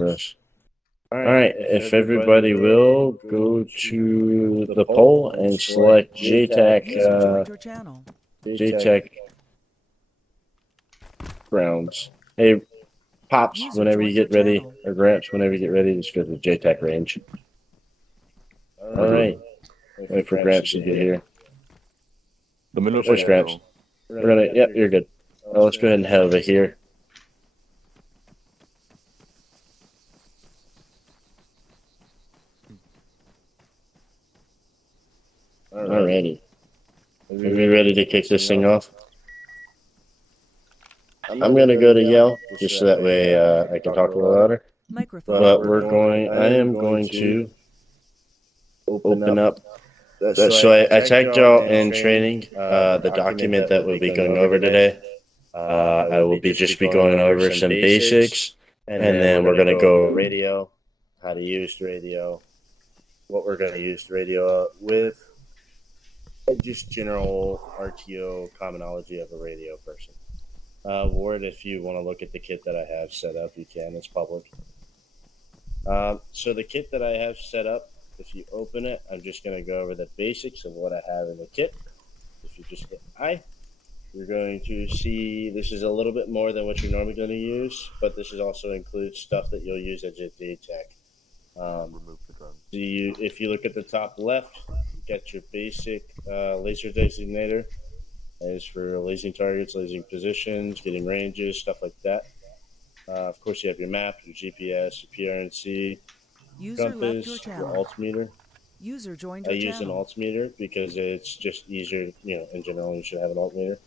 This. All right, if everybody will go to the poll and select JTAC grounds. Hey, Pops, whenever you get ready, or Gramps, whenever you get ready, just go to the JTAC range. All right, wait for Gramps to get here. The middle There's Gramps. We're gonna, yep, you're good. Well, let's go ahead and head over here. Alrighty. Are we ready to kick this thing off? I'm gonna go to yell, just so that way I can talk a little louder. But I am going to open up. So I tagged y'all in training the document that we'll be going over today. I will just be going over some basics, and then we're gonna go over radio, how to use the radio, what we're gonna use the radio with, and just general RTO commonology of a radio person. Ward, if you want to look at the kit that I have set up, you can. It's public. So the kit that I have set up, if you open it, I'm just going to go over the basics of what I have in the kit. If you just hit I, you're going to see this is a little bit more than what you're normally going to use, but this is also includes stuff that you'll use at JTAC. Remove the drone. If you look at the top left, you got your basic laser designator. That is for lasing targets, lasing positions, getting ranges, stuff like that. Of course, you have your map, your GPS, your PRNC, compass, your altimeter. User joined I your use an channel. altimeter because it's just easier, in general, you should have an altimeter.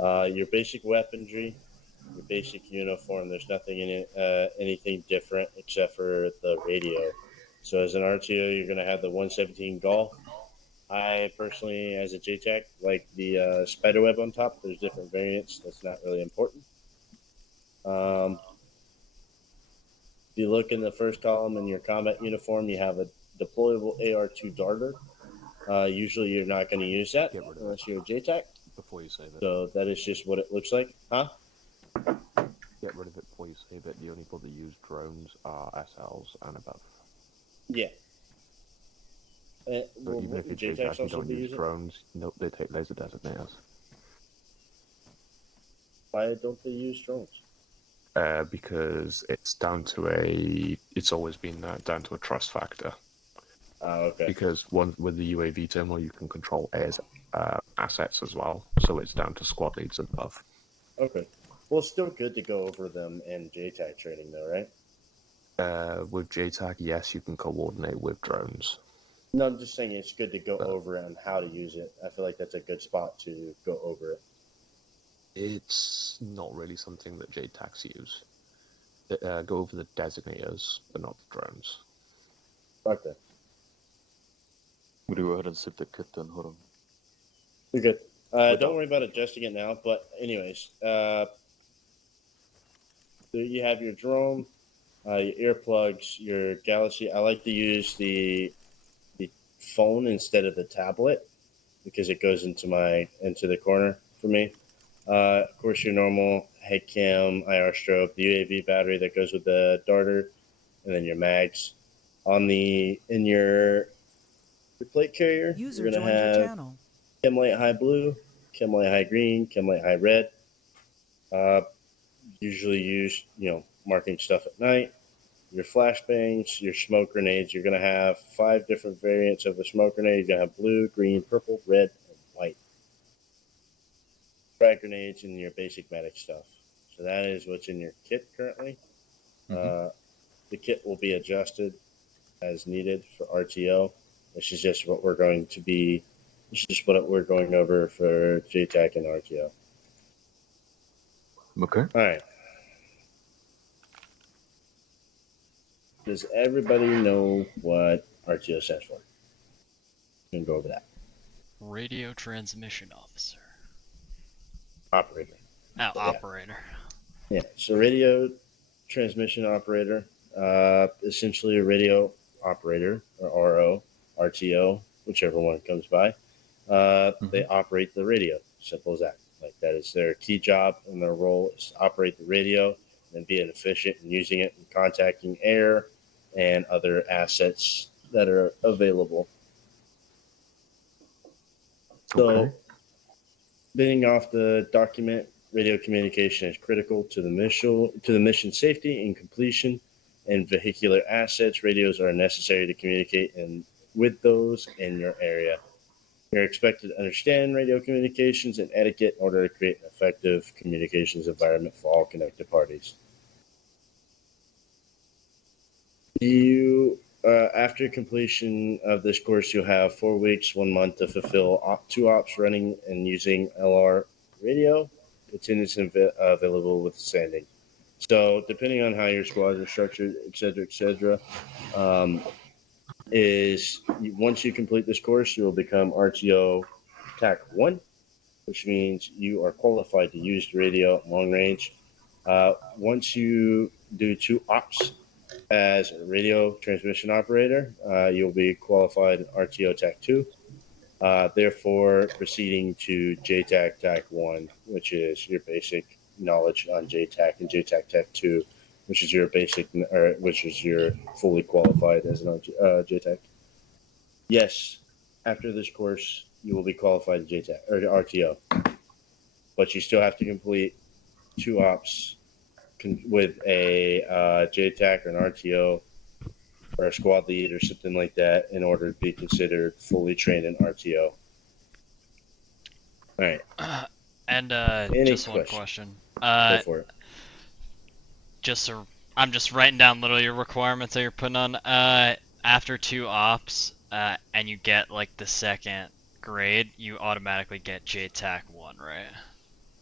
Your basic weaponry, your basic uniform, there's nothing in it, anything different except for the radio. So as an RTO, you're going to have the 117 Golf. I personally, as a JTAC, like the spiderweb on top. There's different variants. That's not really important. If you look in the first column in your combat uniform, you have a deployable AR-2 darter. Usually you're not going to use that unless you're a JTAC. Before you save it. So that is just what it looks like. Huh? Get rid of it before you save it. The only people that use drones are SLs and above. Yeah. So even if you're JTAC, you don't use drones. Nope, they take laser designators. Why don't they use drones? Because it's down to it's always been down to a trust factor. Oh, okay. Because with the UAV terminal, you can control assets as well, so it's down to squad leads and above. Okay. Well, it's still good to go over them in JTAC training, though, right? With JTAC, yes, you can coordinate with drones. No, I'm just saying it's good to go over it and how to use it. I feel like that's a good spot to go over it. It's not really something that JTACs use. Go over the designators, but not the drones. Okay. I'm gonna go ahead and save the kit then, hold on. You're good. Don't worry about adjusting it now, but anyways, you have your drone, your earplugs, your Galaxy. I like to use the phone instead of the tablet because it goes into the corner for me. Of course, your normal head cam, IR strobe, the UAV battery that goes with the darter, and then your mags. In your plate carrier, you're gonna have chem light high blue, chem light high green, chem light high red. Usually used, marking stuff at night. Your flashbangs, your smoke grenades. You're gonna have 5 different variants of the smoke grenade. You're gonna have blue, green, purple, red, and white. Frag grenades and your basic medic stuff. So that is what's in your kit currently. Mm-hmm. The kit will be adjusted as needed for RTO. This is just what we're going to be. This is just what we're going over for JTAC and RTO. Okay. All right. Does everybody know what RTO stands for? We can go over that. Radio Transmission Officer. Operator. Oh, operator. Yeah. So radio transmission operator, essentially a radio operator or RO, RTO, whichever one comes by. They operate the radio. Simple as that. Like that is their key job and their role is to operate the radio and being efficient in using it and contacting air and other assets that are available. So, Okay. being off the document, radio communication is critical to the mission safety and completion. And vehicular assets, radios are necessary to communicate with those in your area. You're expected to understand radio communications and etiquette in order to create an effective communications environment for all connected parties. After completion of this course, you'll have 4 weeks, 1 month to fulfill 2 ops running and using LR radio. Attendance available with standing. So, depending on how your squads are structured, et cetera, once you complete this course, you will become RTO TAC 1, which means you are qualified to use the radio long range. Once you do 2 ops as a radio transmission operator, you'll be qualified RTO TAC 2. Therefore, proceeding to JTAC TAC 1, which is your basic knowledge on JTAC, and JTAC TAC 2, which is your fully qualified as an JTAC. Yes, after this course, you will be qualified to JTAC or RTO, but you still have to complete 2 ops with a JTAC or an RTO or a squad lead or something like that in order to be considered fully trained in RTO. All right. And just one question. Go for it. I'm just writing down literally your requirements that you're putting on. After 2 ops, and you get like the 2nd grade, you automatically get JTAC 1, right?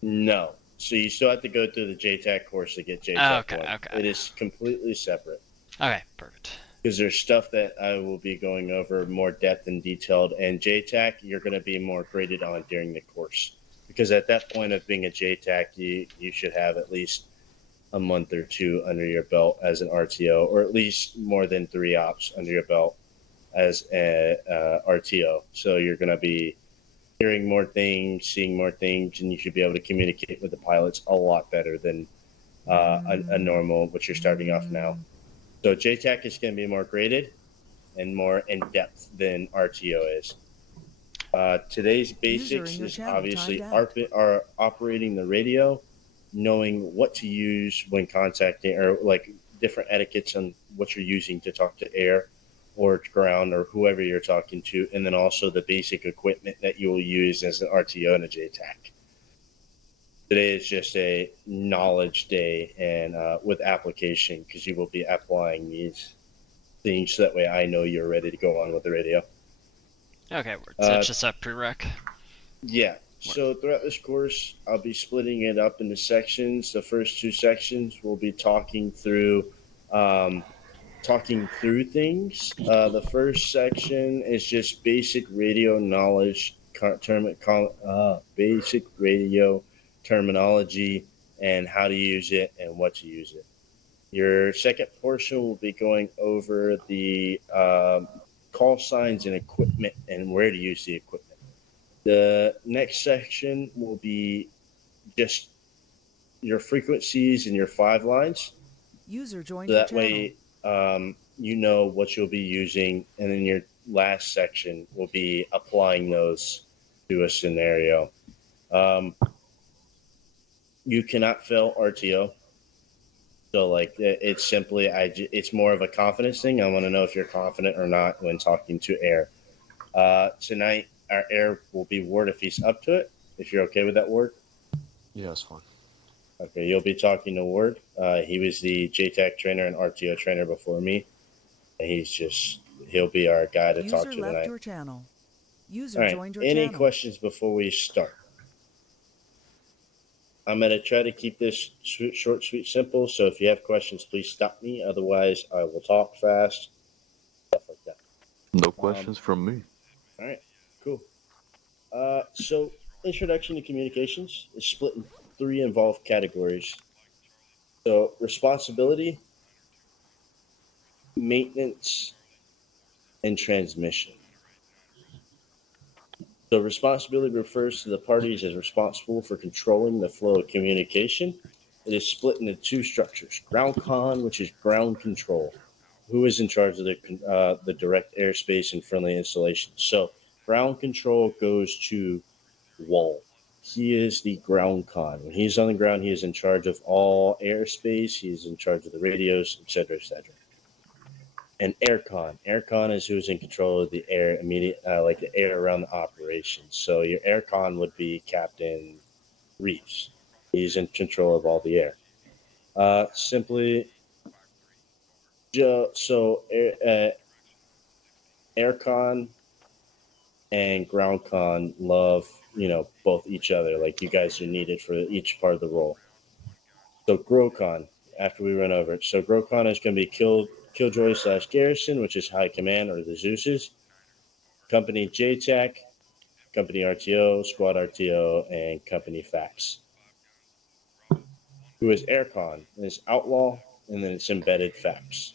No. So you still have to go through the JTAC course to get JTAC Okay, 1. okay. It is completely separate. Okay, perfect. Because there's stuff that I will be going over more depth and detailed, and JTAC you're going to be more graded on during the course. Because at that point of being a JTAC, you should have at least a month or 2 under your belt as an RTO, or at least more than 3 ops under your belt as a RTO. So you're going to be hearing more things, seeing more things, and you should be able to communicate with the pilots a lot better than a normal, what you're starting off now. So JTAC is going to be more graded and more in depth than RTO is. Today's basics is obviously operating the radio, knowing what to use when contacting, or like different etiquettes on what you're using to talk to air or ground or whoever you're talking to, and then also the basic equipment that you will use as an RTO and a JTAC. Today is just a knowledge day and with application, because you will be applying these things so that way I know you're ready to go on with the radio. Okay, so it's just a prereq. Yeah. So throughout this course, I'll be splitting it up into sections. The first 2 sections will be talking through things. The first section is just basic radio knowledge, basic radio terminology, and how to use it and what to use it. Your second portion will be going over the call signs and equipment and where to use the equipment. The next section will be just your frequencies and your 5 lines. User joined So that your way you know what you'll be using. And then your last section will be applying those to a scenario. You cannot fail RTO. So like it's simply it's more of a confidence thing. I want to know if you're confident or not when talking to air. Tonight our air will be Ward if he's up to it. If you're okay with that, Ward. Yeah, that's fine. Okay, you'll be talking to Ward. He was the JTAC trainer and RTO trainer before me, and he'll be our guy to talk to User left tonight. your channel. User All right. joined your Any channel. questions before we start? I'm going to try to keep this short, sweet, simple. So if you have questions, please stop me. Otherwise, I will talk fast. Stuff like that. No questions from me. All right. Cool. So introduction to communications is split in 3 involved categories. So responsibility, maintenance, and transmission. So responsibility refers to the parties as responsible for controlling the flow of communication it is split into two structures: ground con, which is ground control, who is in charge of the direct airspace and friendly installation. So ground control goes to Wall. He is the ground con. When he's on the ground, he is in charge of all airspace. He's in charge of the radios, etc., etc. And aircon. Aircon is who's in control of the air like the air around the operation. So your aircon would be Captain Reeves. He's in control of all the air. Simply, so aircon and ground con love, both each other. Like you guys are needed for each part of the role. So Grocon, after we run over it. So Grocon is going to be Killjoy / Garrison, which is High Command or the Zeus's. Company JTAC, Company RTO, Squad RTO, and Company Fax. Who is Aircon? It's Outlaw, and then it's Embedded Fax.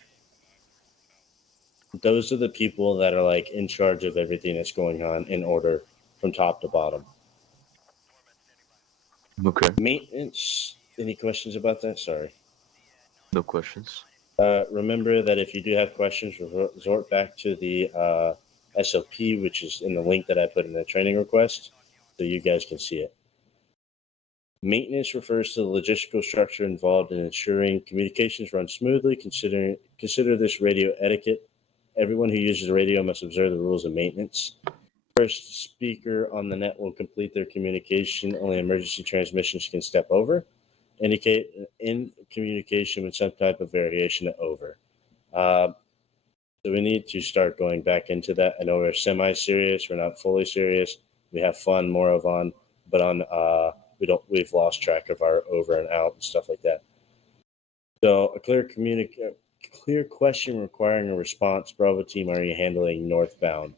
Those are the people that are like in charge of everything that's going on in order from top to bottom. Okay. Maintenance. Any questions about that? Sorry. No questions. Remember that if you do have questions, resort back to the SOP, which is in the link that I put in the training request, so you guys can see it. Maintenance refers to the logistical structure involved in ensuring communications run smoothly. Consider this radio etiquette. Everyone who uses a radio must observe the rules of maintenance. First speaker on the net will complete their communication. Only emergency transmissions can step over. Indicate in communication with some type of variation of over. So we need to start going back into that. I know we're semi-serious. We're not fully serious. We have fun more of on, but on we've lost track of our over and out and stuff like that. So a clear question requiring a response. Bravo team, are you handling northbound?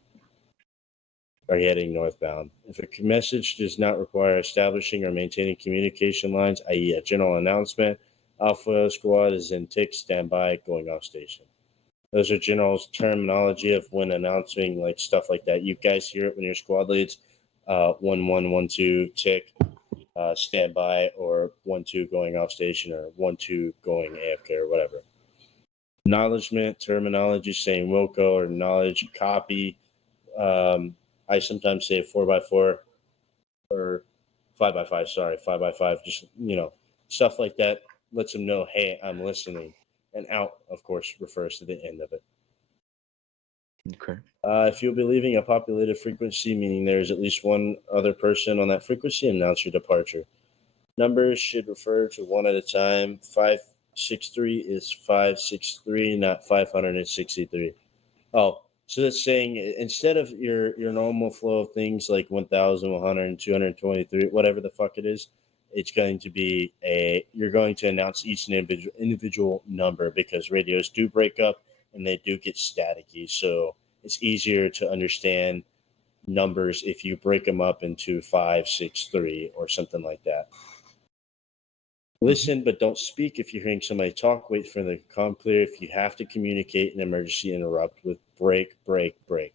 Are you heading northbound? If a message does not require establishing or maintaining communication lines, i.e. a general announcement, Alpha Squad is in tick, standby, going off station. Those are general terminology of when announcing like stuff like that. You guys hear it when your squad leads 1112 tick, standby, or 12 going off station, or 12 going AFK or whatever. Acknowledgement terminology saying Wilco or knowledge copy. I sometimes say 4x4 or 5x5. Sorry, 5x5. Just stuff like that lets them know, hey, I'm listening. And out, of course, refers to the end of it. Okay. If you'll be leaving a populated frequency, meaning there is at least one other person on that frequency, announce your departure. Numbers should refer to one at a time. 563 is 563, not 563. Oh, so that's saying instead of your normal flow of things like 1,100, 223, whatever the fuck it is, it's going to be you're going to announce each individual number, because radios do break up and they do get staticky. So it's easier to understand numbers if you break them up into 563 or something like that. Listen, but don't speak. If you're hearing somebody talk, wait for the comm clear. If you have to communicate an emergency, interrupt with break, break, break.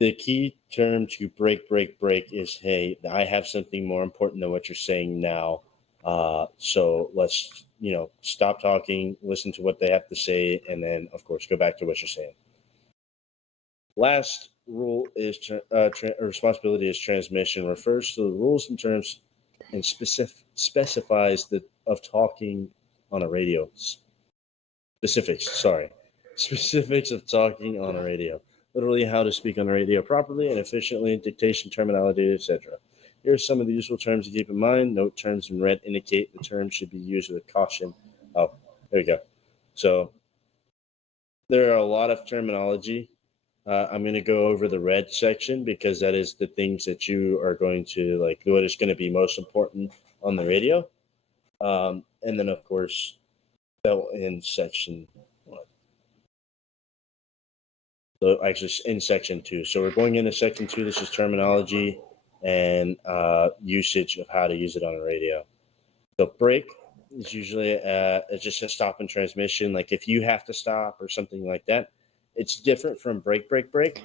The key term to break, break, break is, hey, I have something more important than what you're saying now. So let's, stop talking, listen to what they have to say, and then, of course, go back to what you're saying. Last rule is responsibility is transmission. Refers to the rules and terms and specifies of talking on a radio. Specifics of talking on a radio. Literally how to speak on the radio properly and efficiently, dictation, terminology, etc. Here are some of the useful terms to keep in mind. Note terms in red indicate the term should be used with caution. Oh, there you go. So there are a lot of terminology. I'm going to go over the red section because that is the things that you are going to what is going to be most important on the radio. And then, of course, in section 1. So actually in section 2. So we're going into section 2. This is terminology and usage of how to use it on a radio. So break is usually it's just a stop in transmission. Like if you have to stop or something like that. It's different from break. Break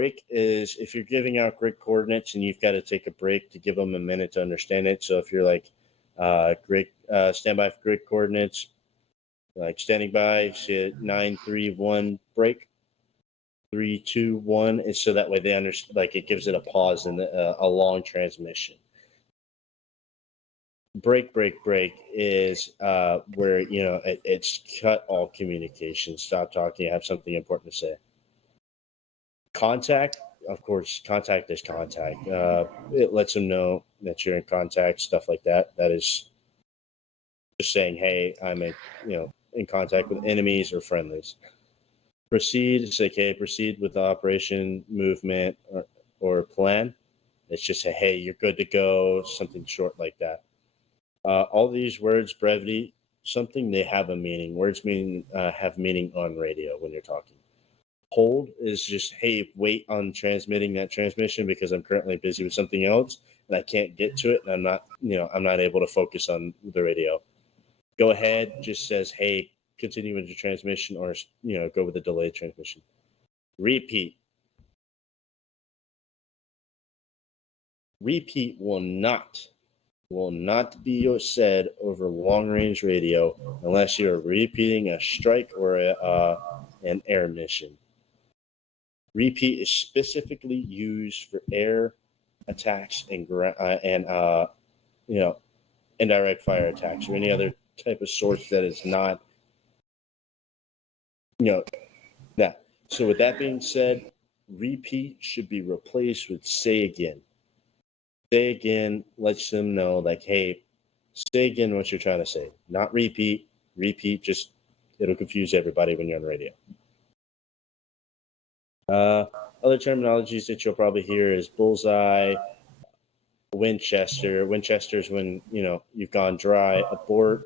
break is if you're giving out grid coordinates and you've got to take a break to give them a minute to understand it. So if you're like standby for grid coordinates, like standing by, say 9-3-1 break, 3-2-1, and so that way they understand. Like it gives it a pause in a long transmission. Break is where it's cut all communication. Stop talking. I have something important to say. Contact, of course, contact is contact. It lets them know that you're in contact, stuff like that. That is just saying, hey, I'm in contact with enemies or friendlies. Proceed, it's like, hey, proceed with the operation, movement, or plan. It's just a, hey, you're good to go, something short like that. All these words, brevity, something they have a meaning. Words have meaning on radio when you're talking. Hold is just, hey, wait on transmitting that transmission because I'm currently busy with something else and I can't get to it, and I'm not able to focus on the radio. Go ahead just says, hey, continue with your transmission, or go with the delayed transmission. Repeat will not be said over long range radio unless you're repeating a strike or an air mission. Repeat is specifically used for air attacks and indirect fire attacks or any other type of source that is not that. So with that being said, repeat should be replaced with say again. Say again lets them know, like, hey, say again what you're trying to say. Not repeat. Repeat, just it'll confuse everybody when you're on the radio. Other terminologies that you'll probably hear is bullseye, Winchester. Winchester is when you've gone dry. Abort,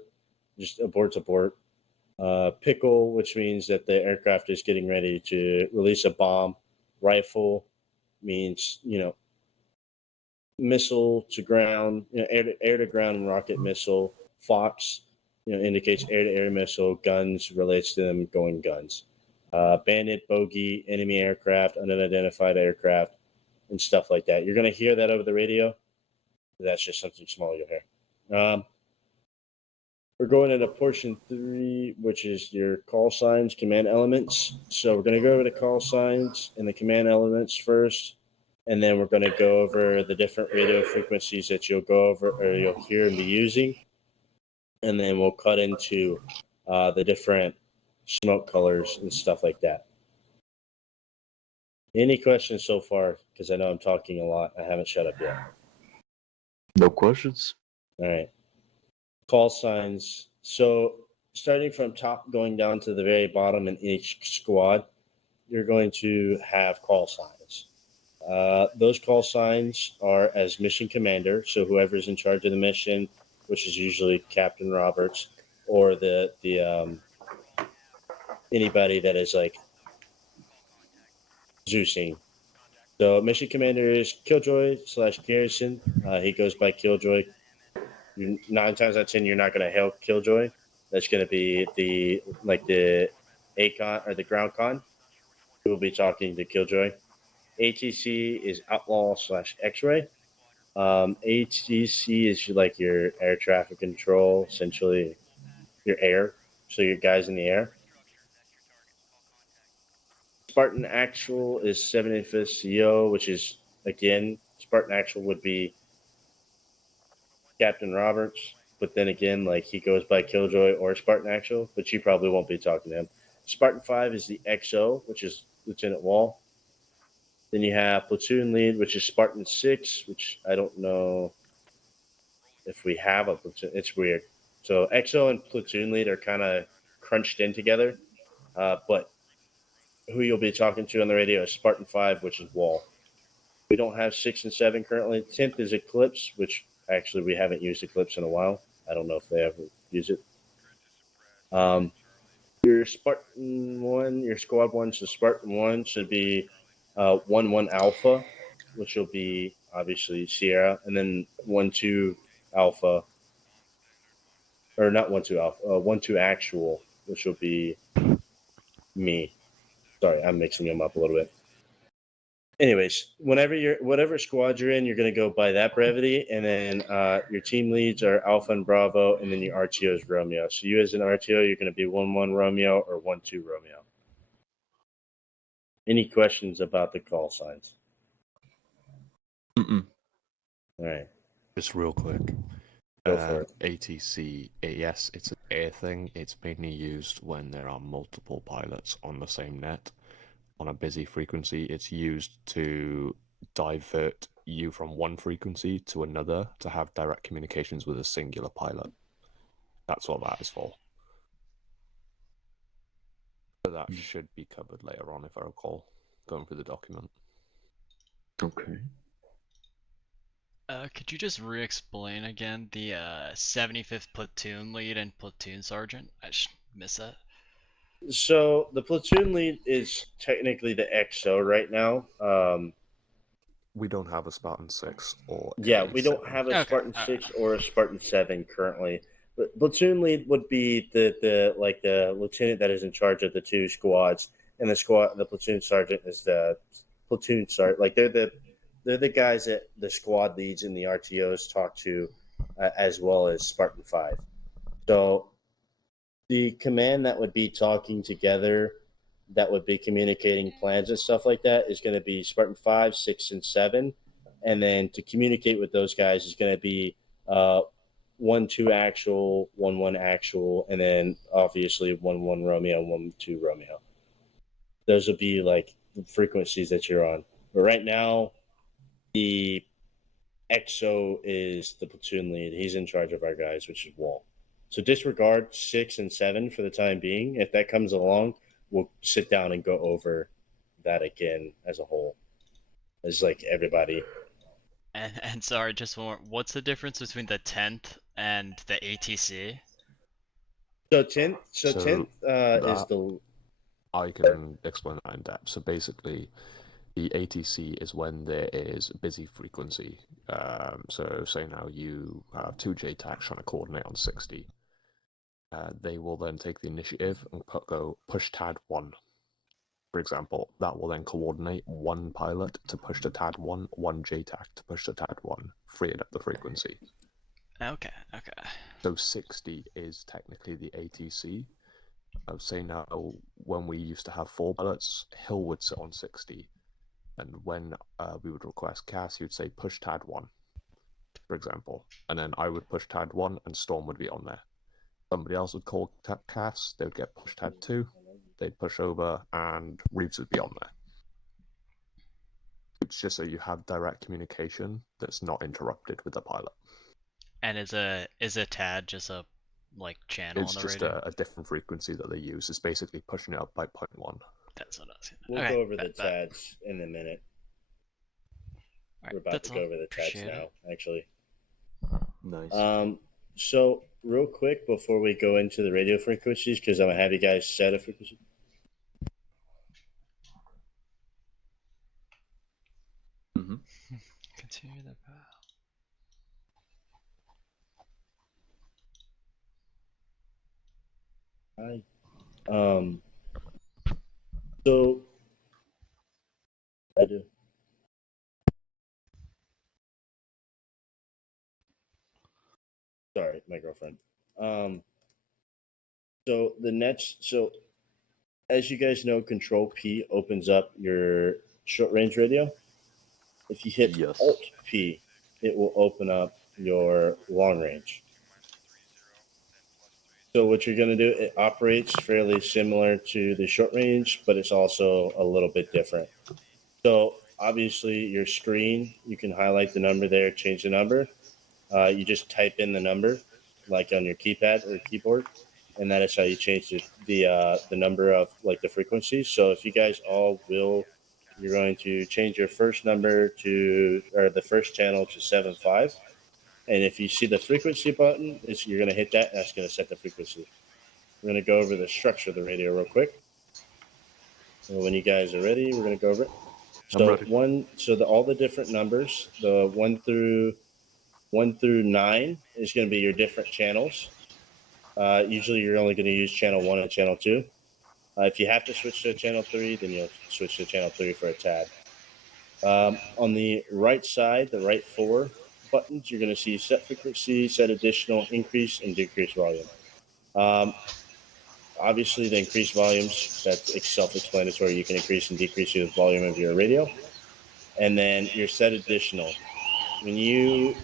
just abort's abort. Pickle, which means that the aircraft is getting ready to release a bomb. Rifle means missile to ground, air to ground rocket missile. Fox, indicates air to air missile. Guns relates to them going guns. Bandit, bogey, enemy aircraft, unidentified aircraft, and stuff like that. You're going to hear that over the radio. That's just something small you'll hear. We're going into portion 3, which is your call signs, command elements. So we're going to go over the call signs and the command elements first, and then we're going to go over the different radio frequencies that you'll go over or you'll hear and be using, and then we'll cut into the different smoke colors and stuff like that. Any questions so far? Because I know I'm talking a lot. I haven't shut up yet. No questions. All right. Call signs. So starting from top, going down to the very bottom in each squad, you're going to have call signs. Those call signs are as mission commander, so whoever's in charge of the mission, which is usually Captain Roberts, or the anybody that is like Zeusing. So mission commander is Killjoy / Garrison. He goes by Killjoy. 9 times out of 10, you're not going to hail Killjoy. That's going to be the ACON or the ground con. We will be talking to Killjoy. ATC is Outlaw / X-Ray. ATC is like your air traffic control, essentially your air. So your guys in the air. Spartan Actual is 75th CO, which is, again, Spartan Actual would be Captain Roberts, but then again, like he goes by Killjoy or Spartan Actual, but you probably won't be talking to him. Spartan 5 is the XO, which is Lieutenant Wall. Then you have Platoon Lead, which is Spartan 6, which I don't know if we have a platoon. It's weird. So XO and Platoon Lead are kind of crunched in together, but who you'll be talking to on the radio is Spartan 5, which is Wall. We don't have 6 and 7 currently. 10th is Eclipse, which actually we haven't used Eclipse in a while. I don't know if they ever use it. Your Spartan 1, your Squad 1, so Spartan 1 should be 1-1 Alpha, which will be obviously Sierra, and then 1-2 Alpha, or not 1-2 Alpha, 1-2 Actual, which will be me. Sorry, I'm mixing them up a little bit. anyways, whatever squad you're in, you're going to go by that brevity, and then your team leads are Alpha and Bravo, and then your RTO is Romeo. So you as an RTO, you're going to be 1-1 Romeo or 1-2 Romeo. Any questions about the call signs? Mm-mm. All right, Just real quick. go for it. ATC, yes, it's an air thing. It's mainly used when there are multiple pilots on the same net. On a busy frequency, it's used to divert you from one frequency to another to have direct communications with a singular pilot. That's what that is for. But that should be covered later on, if I recall, going through the document. Okay. Could you just re-explain again the 75th platoon lead and platoon sergeant? I just missed that. So the platoon lead is technically the XO right now. We don't have a Spartan 6 or Yeah, a we don't 7. have a Okay, Spartan alright. 6 or a Spartan 7 currently. But platoon lead would be the lieutenant that is in charge of the two squads, and the platoon sergeant is the platoon sergeant. Like they're the guys that the squad leads in the RTOs talk to, as well as Spartan 5. So the command that would be talking together, that would be communicating plans and stuff like that, is going to be Spartan 5, 6, and 7. And then to communicate with those guys is going to be 1-2 actual, 1-1 actual, and then obviously 1-1 Romeo, 1-2 Romeo. Those would be like the frequencies that you're on. But right now, the XO is the platoon lead. He's in charge of our guys, which is Walt. So disregard 6 and 7 for the time being. If that comes along, we'll sit down and go over that again as a whole, as like everybody. And sorry, just one more. What's the difference between the 10th and the ATC? So 10th, So is that- the I can explain that in depth. So basically, the ATC is when there is busy frequency. So say now you have two JTACs trying to coordinate on 60. They will then take the initiative and go push TAD 1. For example, that will then coordinate one pilot to push to TAD 1, one JTAC to push to TAD 1, freeing up the frequency. Okay. So 60 is technically the ATC. I would say now, when we used to have 4 pilots, Hill would sit on 60. And when we would request CAS, he would say push TAD 1, for example. And then I would push TAD 1 and Storm would be on there. Somebody else would call CAS, they would get push TAD 2, they'd push over, and Reeves would be on there. It's just so you have direct communication that's not interrupted with the pilot. And is a TAD just a channel It's on the just radio? a different frequency that they use. It's basically pushing it up by 0.1. That's what I was we'll okay, go over the that- TADs in a minute. Alright, We're about that's to go all. over the TADs Appreciate now, actually. Nice. So real quick before we go into the radio frequencies, because I'm gonna have you guys set a frequency. Mm-hmm. Continue the path. Hi. So I do. Sorry, my girlfriend. So as you guys know, Control P opens up your short range radio. If you hit Yes. Alt P, it will open up your long range. So what you're going to do, it operates fairly similar to the short range, but it's also a little bit different. So obviously your screen, you can highlight the number there, change the number. You just type in the number, like on your keypad or keyboard, and that is how you change the number of the frequencies. So if you guys all will, you're going to change your first number or the first channel to 7.5. And if you see the frequency button, you're going to hit that, and that's going to set the frequency. We're going to go over the structure of the radio real quick. And when you guys are ready, we're going to go over it. I'm ready. All the different numbers, the 1 through 9 is going to be your different channels. Usually you're only going to use channel 1 and channel 2. If you have to switch to channel 3, then you'll switch to channel 3 for a TAD. On the right side, the right 4 buttons, you're going to see set frequency, set additional, increase, and decrease volume. Obviously, the increased volumes, that's self-explanatory. You can increase and decrease the volume of your radio. And then your set additional. When you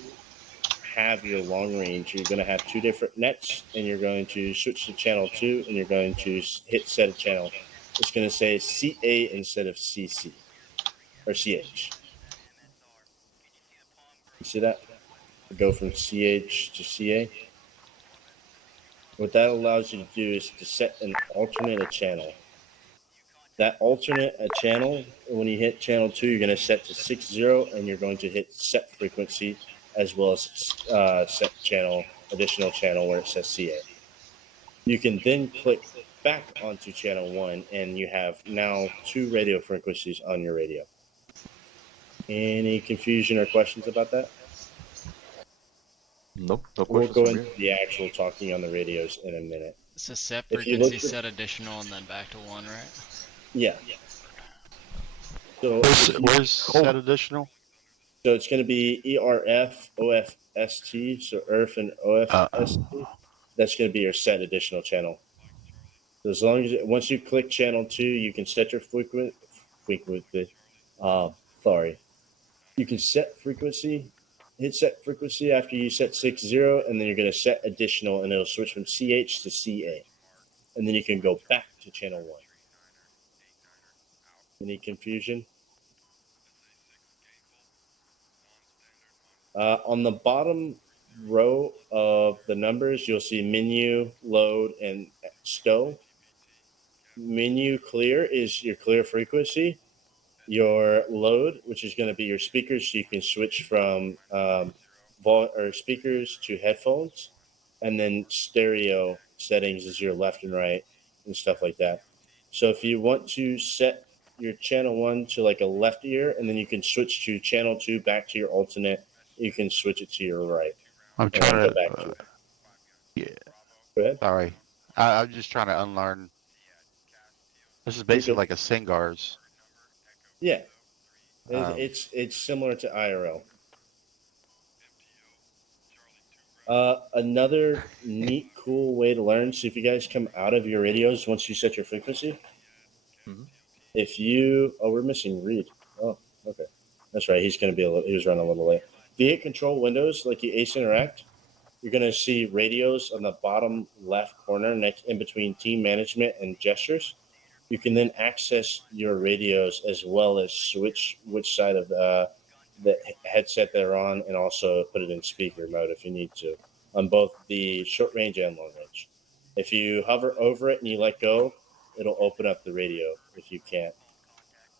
have your long range, you're going to have 2 different nets, and you're going to switch to channel 2, and you're going to hit set a channel. It's going to say CA instead of CC or CH. You see that? Go from CH to CA. What that allows you to do is to set an alternate channel. That alternate channel, when you hit channel 2, you're going to set to 60, and you're going to hit set frequency as well as set channel, additional channel where it says CA. You can then click back onto channel 1, and you have now 2 radio frequencies on your radio. Any confusion or questions about that? Nope, no We'll questions go from into here. the actual talking on the radios in a minute. So set If you frequency, look at- set additional, and then back to 1, right? Yeah. So, Where's set additional? so it's going to be ERF, OFST, so ERF and OFST. That's going to be your set additional channel. So as long as once you click channel 2, you can set your frequency. Sorry. You can set frequency, hit set frequency after you set 60, and then you're going to set additional, and it'll switch from CH to CA. And then you can go back to channel 1. Any confusion? On the bottom row of the numbers, you'll see menu, load, and stow. Menu clear is your clear frequency. Your load, which is going to be your speakers, so you can switch from speakers to headphones, and then stereo settings is your left and right and stuff like that. So if you want to set your channel 1 to like a left ear, and then you can switch to channel 2 back to your alternate, you can switch it to your right. I'm And then trying go to. back to it. Yeah. Go ahead. Sorry. I'm just trying to unlearn. This is basically like a Singars. Yeah, Um, it's similar to IRL. Another neat, cool way to learn. So if you guys come out of your radios once you set your frequency, if you we're missing Reed. Oh, okay, that's right. He's going to be he was running a little late. If you hit control windows like you Ace Interact, you're going to see radios on the bottom left corner next in between team management and gestures. You can then access your radios as well as switch which side of the headset they're on, and also put it in speaker mode if you need to on both the short range and long range. If you hover over it and you let go, it'll open up the radio if you can't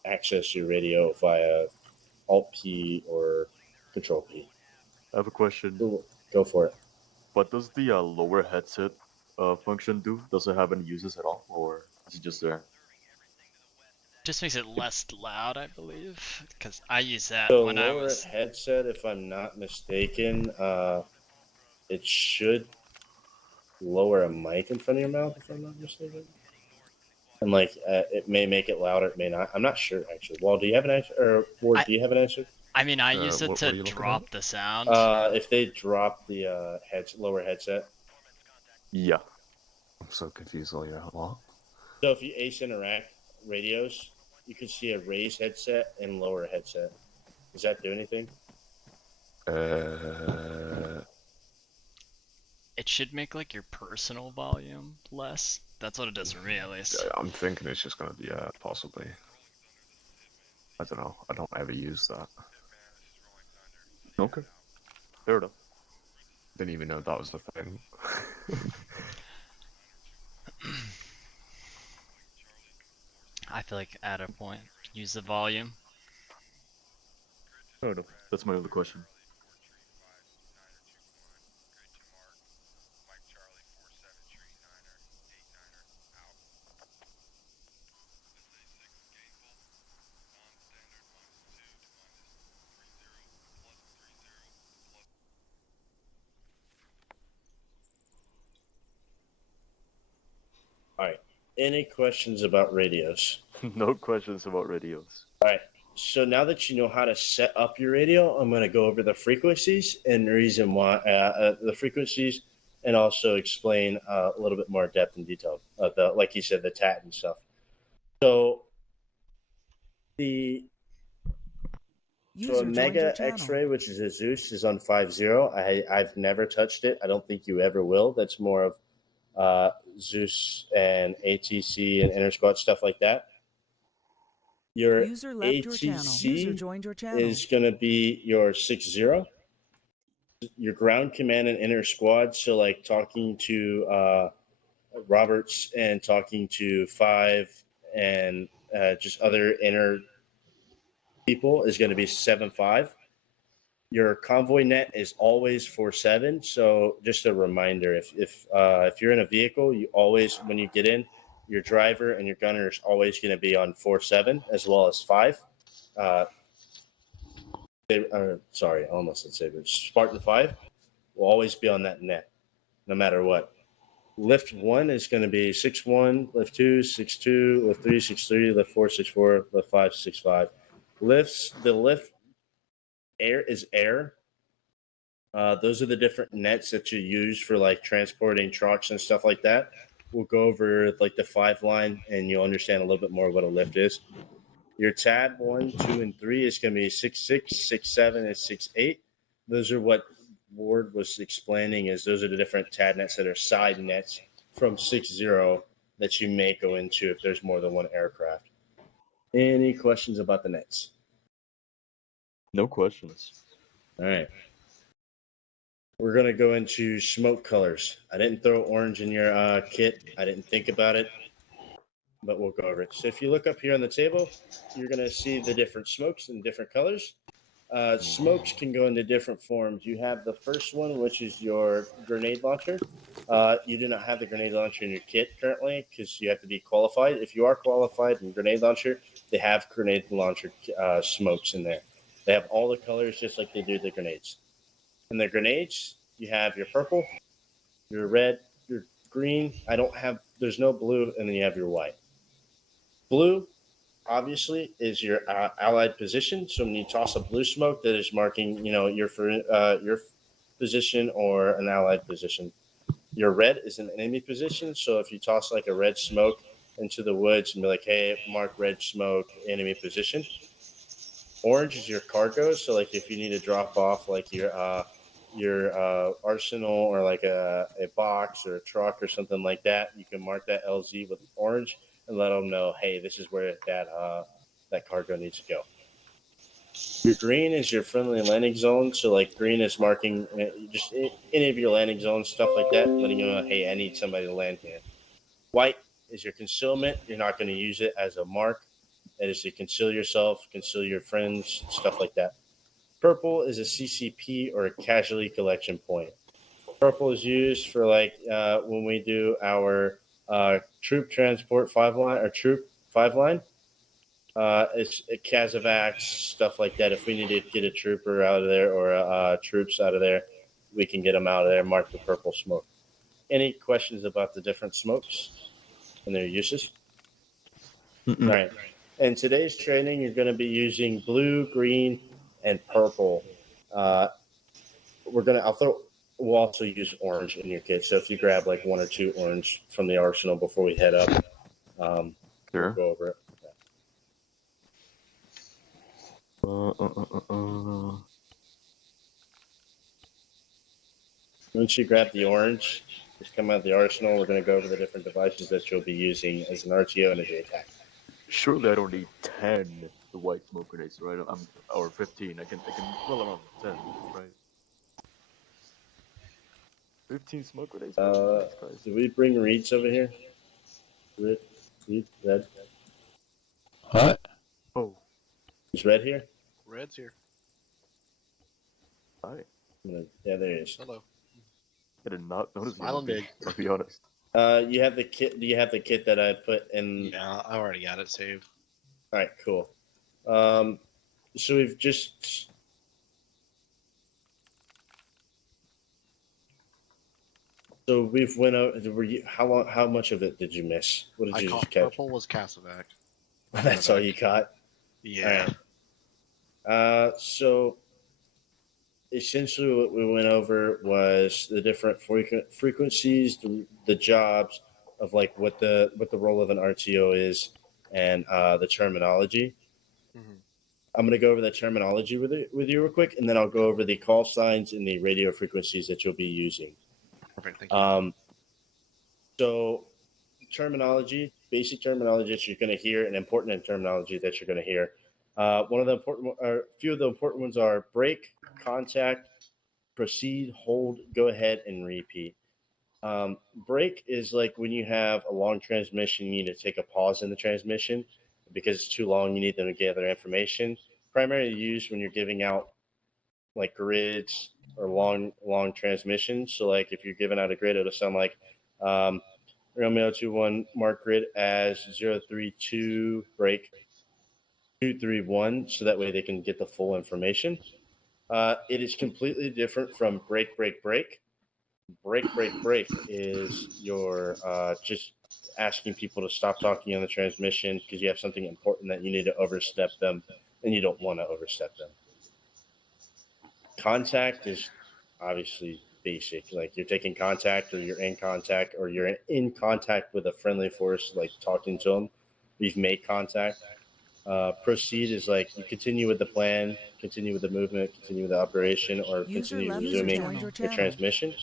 access your radio via Alt P or Control P. I have a question. Go for it. What does the lower headset function do? Does it have any uses at all, or is it just there? Just makes it less loud, I believe, because I use that The when I lower was. headset, if I'm not mistaken, it should lower a mic in front of your mouth, if I'm not mistaken. And like, it may make it louder, it may not. I'm not sure actually. Wall, do you have an answer? Or Ward, do you have an answer? I mean, I use it what to are you looking drop at? the sound. If they drop the lower headset. Yeah. I'm so confused all year. What? So if you Ace Interact radios, you can see a raised headset and lower headset. Does that do anything? It should make like your personal volume less. That's what it does for me, at least. I'm thinking it's just gonna be possibly. I don't know. I don't ever use that. Okay. Fair enough. Didn't even know that was the thing. I feel like at a point, use the volume. Fair enough. That's my other question. All right. Any questions about radios? No questions about radios. All right. So now that you know how to set up your radio, I'm going to go over the frequencies and the reason why the frequencies, and also explain a little bit more depth and detail of the, like you said, the TAT and stuff. So the so a User joined your Mega channel. X-ray, which is a Zeus, is on 5.0. I've never touched it. I don't think you ever will. That's more of Zeus and ATC and inner squad stuff like that. Your User left your channel. User ATC joined your channel. is going to be your 6.0. Your ground command and inner squad. So like talking to Roberts and talking to 5 and just other inner people is going to be 7.5. Your convoy net is always 4.7. So just a reminder, if you're in a vehicle, you always, when you get in, your driver and your gunner is always going to be on 4.7 as well as 5. Sorry, I almost said Saber. Spartan 5 will always be on that net, no matter what. Lift 1 is going to be 6.1, lift 2, 6.2, lift 3, 6.3, lift 4, 6.4, lift 5, 6.5. Lifts, the lift air is air. Those are the different nets that you use for like transporting trucks and stuff like that. We'll go over like the 5 line and you'll understand a little bit more what a lift is. Your tab 1, 2, and 3 is going to be 6.6, 6.7, and 6.8. Those are what Ward was explaining, is those are the different TAD nets that are side nets from 6.0 that you may go into if there's more than one aircraft. Any questions about the nets? No questions. All right. We're going to go into smoke colors. I didn't throw orange in your kit. I didn't think about it, but we'll go over it. So if you look up here on the table, you're going to see the different smokes in different colors. Smokes can go into different forms. You have the first one, which is your grenade launcher. You do not have the grenade launcher in your kit currently because you have to be qualified. If you are qualified in grenade launcher, they have grenade launcher smokes in there. They have all the colors just like they do the grenades. In the grenades, you have your purple, your red, your green. There's no blue, and then you have your white. Blue, obviously, is your allied position. So when you toss a blue smoke, that is marking, your position or an allied position. Your red is an enemy position. So if you toss like a red smoke into the woods and be like, hey, mark red smoke, enemy position. Orange is your cargo. So like if you need to drop off like your arsenal or like a box or a truck or something like that, you can mark that LZ with orange and let them know, hey, this is where that cargo needs to go. Your green is your friendly landing zone. So like green is marking just any of your landing zones, stuff like that, letting you know, hey, I need somebody to land here. White is your concealment. You're not going to use it as a mark. That is to conceal yourself, conceal your friends, stuff like that. Purple is a CCP or a casualty collection point. Purple is used for like when we do our troop transport 5 line or troop 5 line. It's Kazovacs, stuff like that. If we need to get a trooper out of there or troops out of there, we can get them out of there. Mark the purple smoke. Any questions about the different smokes and their uses? All right. In today's training, you're going to be using blue, green, and purple. We'll also use orange in your kit. So if you grab like 1 or 2 orange from the arsenal before we head up, Sure. we'll go over it. Once you grab the orange, just come out of the arsenal. We're going to go over the different devices that you'll be using as an RTO and a JTAC. Surely I don't need 10 the white smoke grenades, right? Or 15. I can roll around 10, right? 15 smoke grenades. Jesus Christ. Did we bring reeds over here? Red. What? Oh, Is red here? Red's here. hi. Yeah, there he is. Hello. I did not notice you. Smiling big. I'll be honest. You have the kit. Do you have the kit that I put in? Yeah, I already got it saved. All right, cool. So we've just. So we've went out. How much of it did you miss? What did I you caught just catch? purple was Casavac. That's all you caught. Yeah. All right. So essentially what we went over was the different frequencies, the jobs of like what the role of an RTO is, and the terminology. Mm-hmm. I'm going to go over the terminology with you real quick, and then I'll go over the call signs and the radio frequencies that you'll be using. Perfect. Thank you. So terminology, basic terminology that you're going to hear, and important terminology that you're going to hear. One of the important, or a few of the important ones are break, contact, proceed, hold, go ahead, and repeat. Break is like when you have a long transmission, you need to take a pause in the transmission because it's too long. You need them to gather information. Primarily used when you're giving out like grids or long transmissions. So like if you're giving out a grid, it'll sound like um, Romeo 21 mark grid as 032 break 231, so that way they can get the full information. It is completely different from break, break, break. Break, break, break is your just asking people to stop talking on the transmission because you have something important that you need to overstep them and you don't want to overstep them. Contact is obviously basic. Like you're taking contact or you're in contact or you're in contact with a friendly force, like talking to them. You've made contact. Proceed is like you continue with the plan, continue with the movement, continue with the operation, or User continue left resuming joined your the channel. transmission.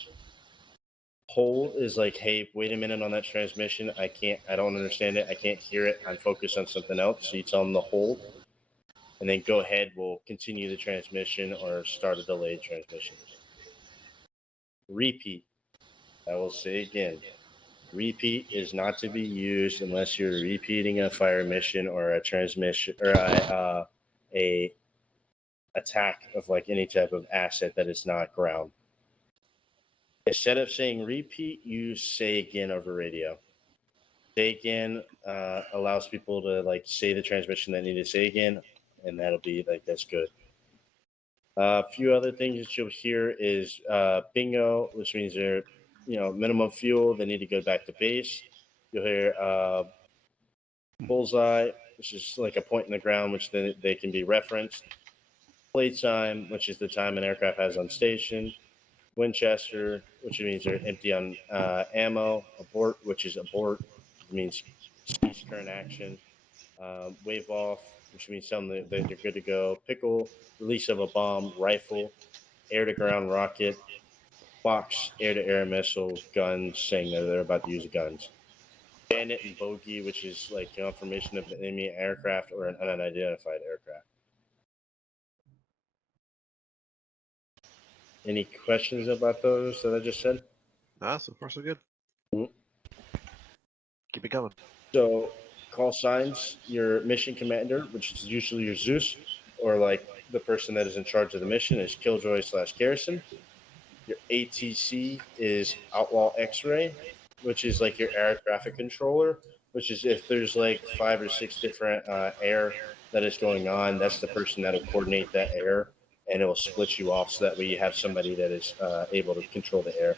Hold is like, hey, wait a minute on that transmission. I don't understand it. I can't hear it. I'm focused on something else. So you tell them to hold. And then go ahead, we'll continue the transmission or start a delayed transmission. Repeat. I will say again, repeat is not to be used unless you're repeating a fire mission or a transmission or a attack of like any type of asset that is not ground. Instead of saying repeat, use say again over radio. Say again allows people to like say the transmission they need to say again, and that'll be like that's good. A few other things that you'll hear is bingo, which means they're minimum fuel. They need to go back to base. You'll hear bullseye, which is like a point in the ground, which then they can be referenced. Plate time, which is the time an aircraft has on station. Winchester, which means they're empty on ammo. Abort, which is abort, it means cease current action. Wave off, which means something that they're good to go. Pickle, release of a bomb. Rifle, air to ground rocket. Box, air to air missile. Guns, saying that they're about to use guns. Bandit and bogey, which is like confirmation of an enemy aircraft or an unidentified aircraft. Any questions about those that I just said? Nah, so far so good. Mhm. Keep it coming. So, call signs, your mission commander, which is usually your Zeus, or like the person that is in charge of the mission, is Killjoy / Garrison. Your ATC is Outlaw X-Ray, which is like your air traffic controller, which is if there's like 5 or 6 different air that is going on, that's the person that will coordinate that air and it will split you off so that way you have somebody that is able to control the air.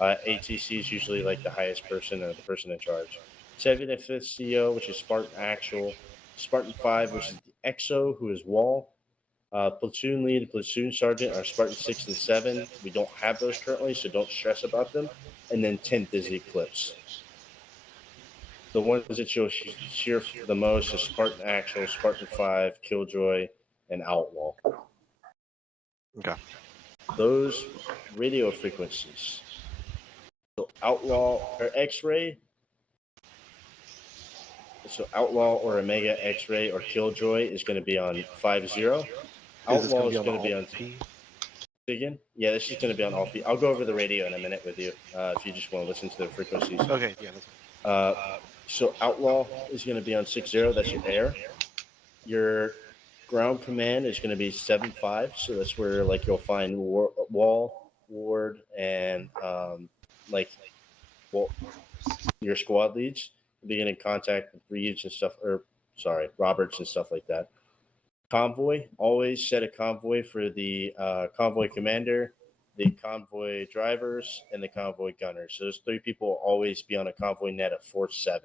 ATC is usually like the highest person or the person in charge. 75th CO, which is Spartan Actual. Spartan 5, which is the EXO, who is Wall. Platoon lead, platoon sergeant are Spartan 6 and 7. We don't have those currently, so don't stress about them. And then 10th is Eclipse. The ones that you'll hear the most is Spartan Actual, Spartan 5, Killjoy, and Outlaw. Okay. Those radio frequencies. So Outlaw or X-Ray. So Outlaw or Omega X-Ray or Killjoy is going to be on 5-0. Outlaw is going to be on P? again. Yeah, this is going to be on all P. I'll go over the radio in a minute with you if you just want to listen to the frequencies. Okay, yeah, that's So Outlaw is going to be on 6-0. That's your air. Your ground command is going to be 7-5. So that's where like you'll find Wall, Ward, and like your squad leads. Be in contact with Reeves and stuff, or sorry, Roberts and stuff like that. Convoy, always set a convoy for the convoy commander, the convoy drivers, and the convoy gunners. So those 3 people will always be on a convoy net of 4-7.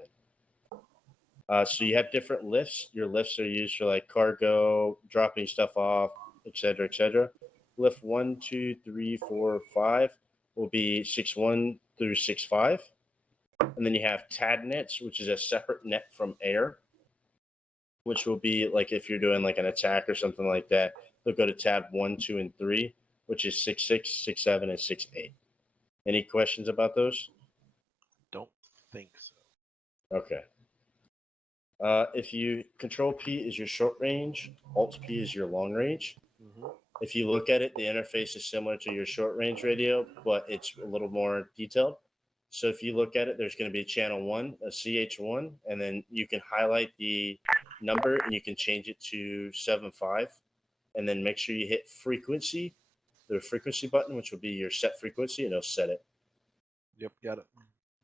So you have different lifts. Your lifts are used for like cargo, dropping stuff off, etc., etc. Lift 1, 2, 3, 4, 5 will be 6-1 through 6-5. And then you have TAD nets, which is a separate net from air, which will be like if you're doing like an attack or something like that, they'll go to tab 1, 2, and 3, which is 6-6, 6-7, and 6-8. Any questions about those? Don't think so. Okay. If you control P is your short range, Alt P is your long range. Mm-hmm. If you look at it, the interface is similar to your short range radio, but it's a little more detailed. So if you look at it, there's going to be channel 1, a CH1, and then you can highlight the number and you can change it to 7.5, and then make sure you hit frequency, the frequency button, which will be your set frequency, and it'll set it. Yep, got it.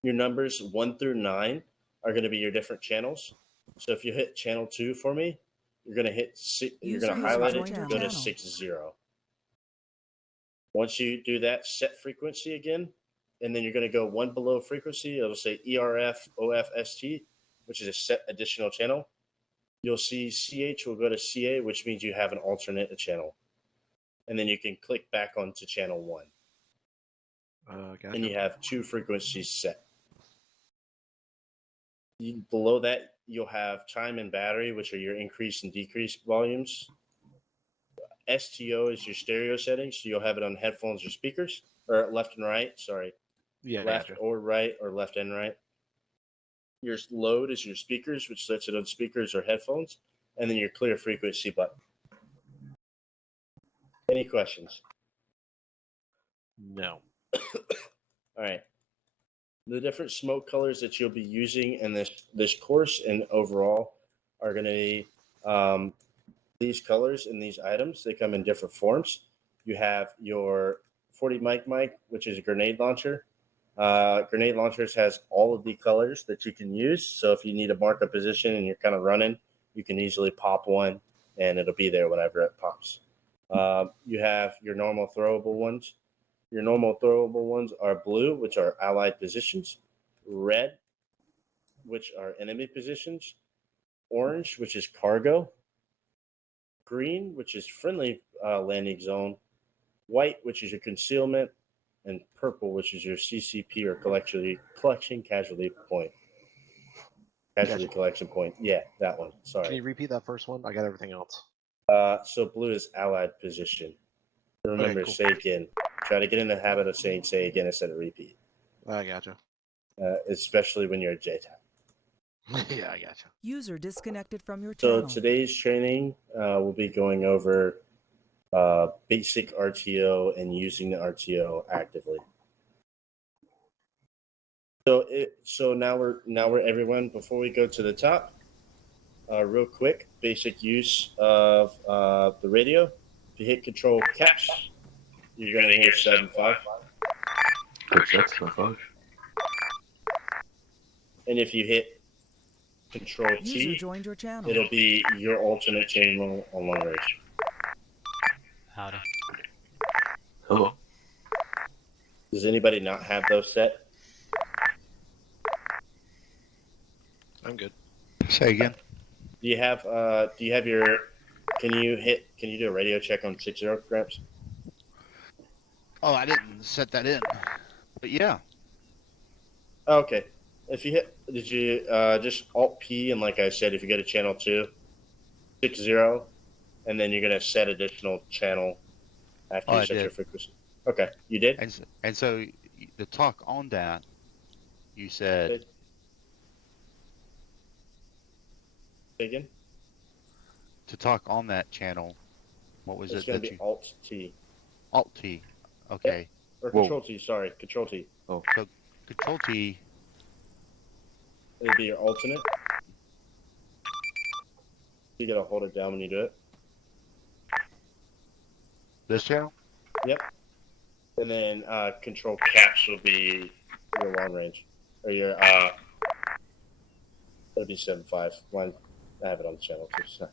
Your numbers 1 through 9 are going to be your different channels. So if you hit channel 2 for me, you're going to hit you're going to User highlight it joined and your go to channel. 6-0. Once you do that, set frequency again, and then you're going to go one below frequency. It'll say ERF OFST, which is a set additional channel. You'll see CH will go to CA, which means you have an alternate channel. And then you can click back onto channel 1. Gotcha. And you have 2 frequencies set. Below that, you'll have time and battery, which are your increase and decrease volumes. STO is your stereo settings, so you'll have it on headphones or speakers, or left and right, sorry. Yeah, Left gotcha. or right, or left and right. Your load is your speakers, which sets it on speakers or headphones, and then your clear frequency button. Any questions? No. All right. The different smoke colors that you'll be using in this course and overall are going to be these colors and these items. They come in different forms. You have your 40 mic, which is a grenade launcher. Grenade launchers has all of the colors that you can use. So if you need to mark a position and you're kind of running, you can easily pop one and it'll be there whenever it pops. You have your normal throwable ones. Your normal throwable ones are blue, which are allied positions, red, which are enemy positions, orange, which is cargo, green, which is friendly landing zone, white, which is your concealment, and purple, which is your CCP or collection casualty point. Casualty Gotcha. collection point. Yeah, that one. Can Sorry. you repeat that first one? I got everything else. So blue is allied position. Remember, cool. say again. Try to get in the habit of saying say again instead of repeat, I gotcha. especially when you're a JTAC. Yeah, I gotcha. User disconnected from your So channel. today's training, we'll be going over basic RTO and using the RTO actively. So now we're everyone. Before we go to the top, real quick, basic use of the radio. If you hit Control Caps, you're gonna hear 7.5. That's my fudge. And if you hit Control User T, joined your channel. it'll be your alternate channel on long range. Howdy. Hello. Does anybody not have those set? I'm good. Say again. Do you have your? Can you do a radio check on 6-0 Gramps? Oh, I didn't set that in. But yeah. Oh, okay. If you hit, did you just Alt P and like I said, if you go to channel 2, 6-0, and then you're gonna set additional channel after Oh, you I set your did. frequency. Okay, you did. And so the talk on that, you said Say again. to talk on that channel. What was It's it gonna that be you Alt T Alt T? Okay. or Whoa. Control T. Sorry, Control T. Oh, So Control T. It'll be your alternate. You gotta hold it down when you do it. This channel. Yep. And then Control Caps will be your long range, or your it'll be 7.5. One, I have it on the channel too.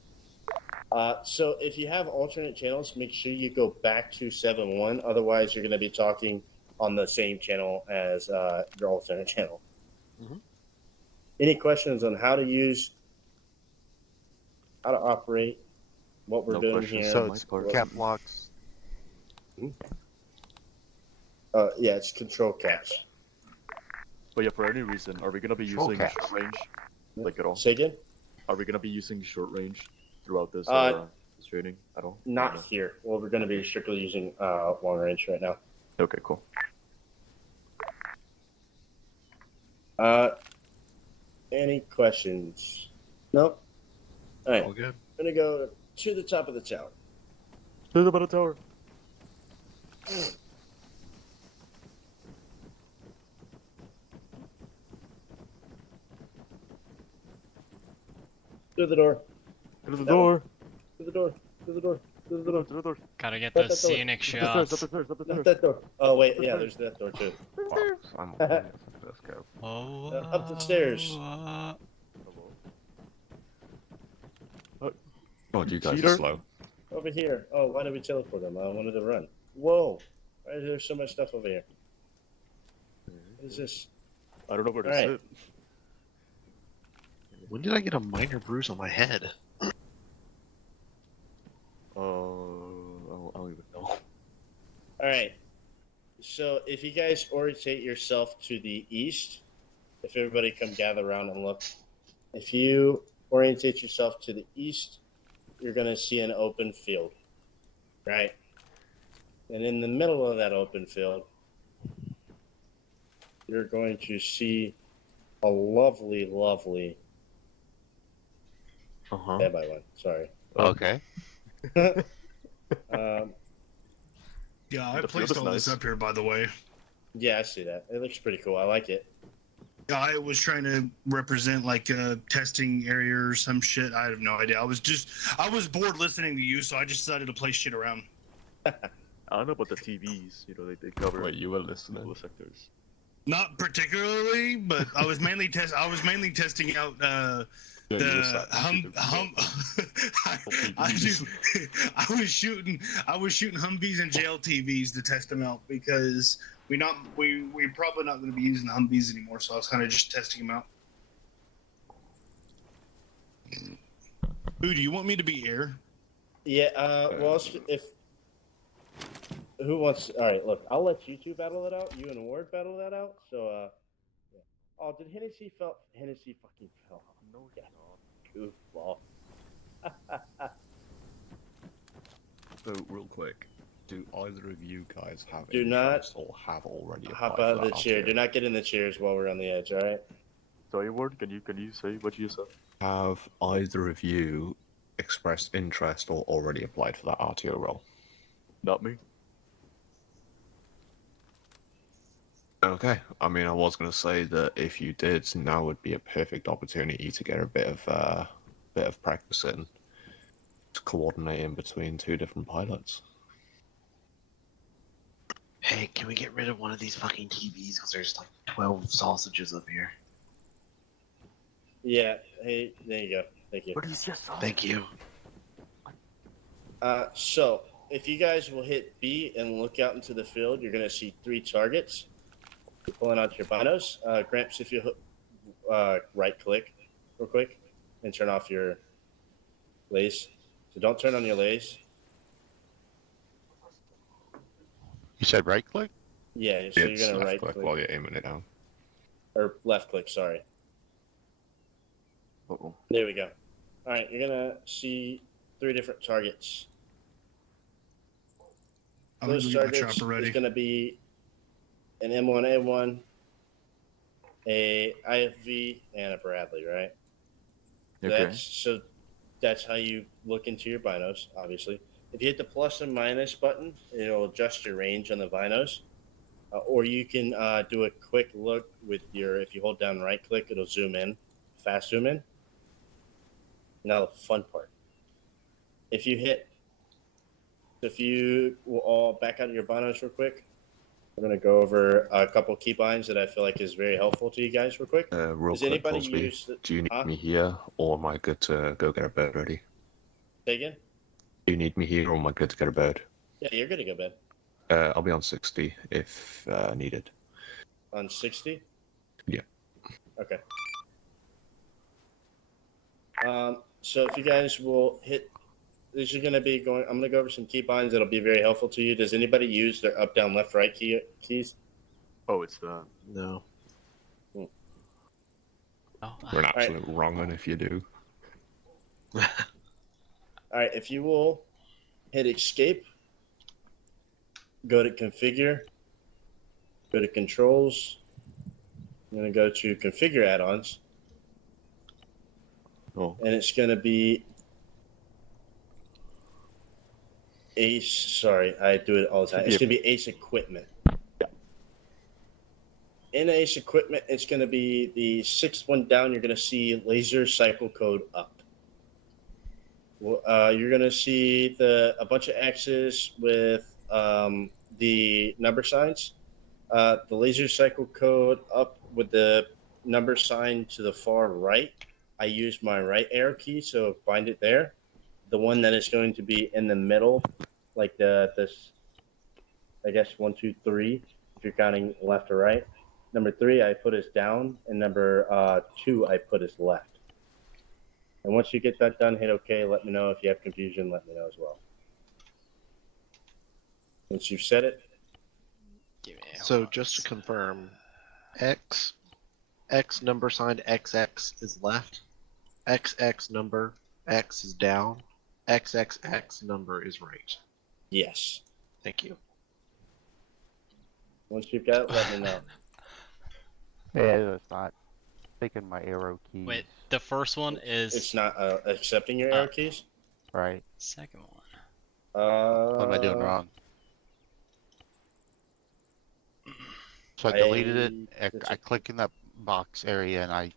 So if you have alternate channels, make sure you go back to 7.1. Otherwise, you're going to be talking on the same channel as your alternate channel. Mhm. Any questions on how to use how to operate, what we're No doing questions here. So on my it's part. cap locks. Yeah, it's control caps. But yeah, for any reason, are we gonna be Control using caps. short range, like at all? Say again? Are we gonna be using short range throughout this this training at all? Or Not no? here. Well, we're going to be strictly using long range right now. Okay, cool. Any questions? Nope. All right. All good. I'm going to go to the top of the tower. To the bottom tower. Through the door. To the That one. door. Through the door. Through the door. Through the door. To the door. Gotta get Up those that door. scenic Up the shots. stairs. Up the stairs. Up the Not stairs. that door. Oh, wait. Yeah, there's that door, too. Fuck, I'm let's go. Oh, Up the stairs. God, you guys Cheater. are slow. Over here. Oh, why did we teleport him? I wanted to run. Whoa. Why is there so much stuff over here? What is this? I don't know where to Alright. sit. When did I get a minor bruise on my head? I don't even know. All right. So if you guys orientate yourself to the east, if everybody come gather around and look, if you orientate yourself to the east, you're going to see an open field, right? And in the middle of that open field, you're going to see a lovely, lovely. Uh-huh. By one. Sorry. Okay. Yeah, I The field placed is all this nice. up here, by the way. Yeah, I see that. It looks pretty cool. I like it. Yeah, I was trying to represent like a testing area or some shit. I have no idea. I was bored listening to you, so I just decided to place shit around. I don't know about the TVs. You know, they cover Wait, you were all listening? the sectors. Not particularly, but I was mainly testing out Yeah, you were the sat hum. I was shooting Humvees and JLTVs to test them out because we're probably not going to be using the Humvees anymore. So I was kind of just testing them out. Who do you want me to be air? Yeah, well, if who wants? All right, look, I'll let you two battle it out. You and Ward battle that out. So, yeah. Oh, did Hennessy fell? Hennessy fucking fell. No, Yeah. Goofball. So, real quick, do either of you guys have Do not interest or have already applied Hop for out of that the chair. RTO? Do not get in the chairs while we're on the edge. All right. Sorry, Ward. Can you say what you said? Have either of you expressed interest or already applied for that RTO role? Not me. Okay, I mean, I was going to say that if you did, now would be a perfect opportunity to get a bit of practice in, to coordinate in between two different pilots. Hey, can we get rid of one of these fucking TVs? Because there's like 12 sausages up here. Yeah. Hey, there you go. Thank you. But he's just. Thank you. So if you guys will hit B and look out into the field, you're gonna see 3 targets. You're pulling out your binos. Gramps, if you right click real quick and turn off your lays. So don't turn on your lays. You said right click? Yeah, so It's you're gonna left right click click while you're aiming it down. or left click. Sorry. Uh-oh. There we go. All right, you're gonna see 3 different targets. I'm gonna Those go get my targets chopper ready. is gonna be an M1A1, a IFV, and a Bradley, right? Okay. That's how you look into your binos, obviously. If you hit the plus and minus button, it'll adjust your range on the binos. Or you can do a quick look with if you hold down right click, it'll zoom in, fast zoom in. Now the fun part. If you will all back out of your binos real quick, we're going to go over a couple key binds that I feel like is very helpful to you guys real quick. Real Does quick, anybody Goolsby, use do you need huh? me here, or am I good to go get a bird ready? Say again? Do you need me here, or am I good to get a bird? Yeah, you're good to go, Ben. I'll be on 60 if needed. On 60? Yeah. Okay. So if you guys will hit, these are going to be going. I'm going to go over some key binds that'll be very helpful to you. Does anybody use their up, down, left, right keys? Oh, it's that. No. Oh, You're an right. absolute wrong one if you do. All right. If you will hit escape, go to configure, go to controls. I'm going to go to configure add-ons. Oh. And it's going to be Ace. Sorry, I do it all the time. It's going to be Ace equipment. In Ace equipment, it's going to be the sixth one down. You're going to see laser cycle code up. You're going to see a bunch of X's with the number signs. The laser cycle code up with the number sign to the far right. I use my right arrow key, so find it there. The one that is going to be in the middle, like this, I guess 1, 2, 3, if you're counting left or right. Number 3 I put as down, and number 2 I put as left. And once you get that done, hit OK. Let me know if you have confusion. Let me know as well. Once you've set it. So just to confirm, X number signed XX is left, XX number X is down, XXX number is right. Yes. Thank you. Once you've got it, let me know. Yeah, it's not taking my arrow keys. wait, the first one is It's not accepting your arrow keys? Right. second one. What am I doing wrong? So I deleted it. I click in that box area and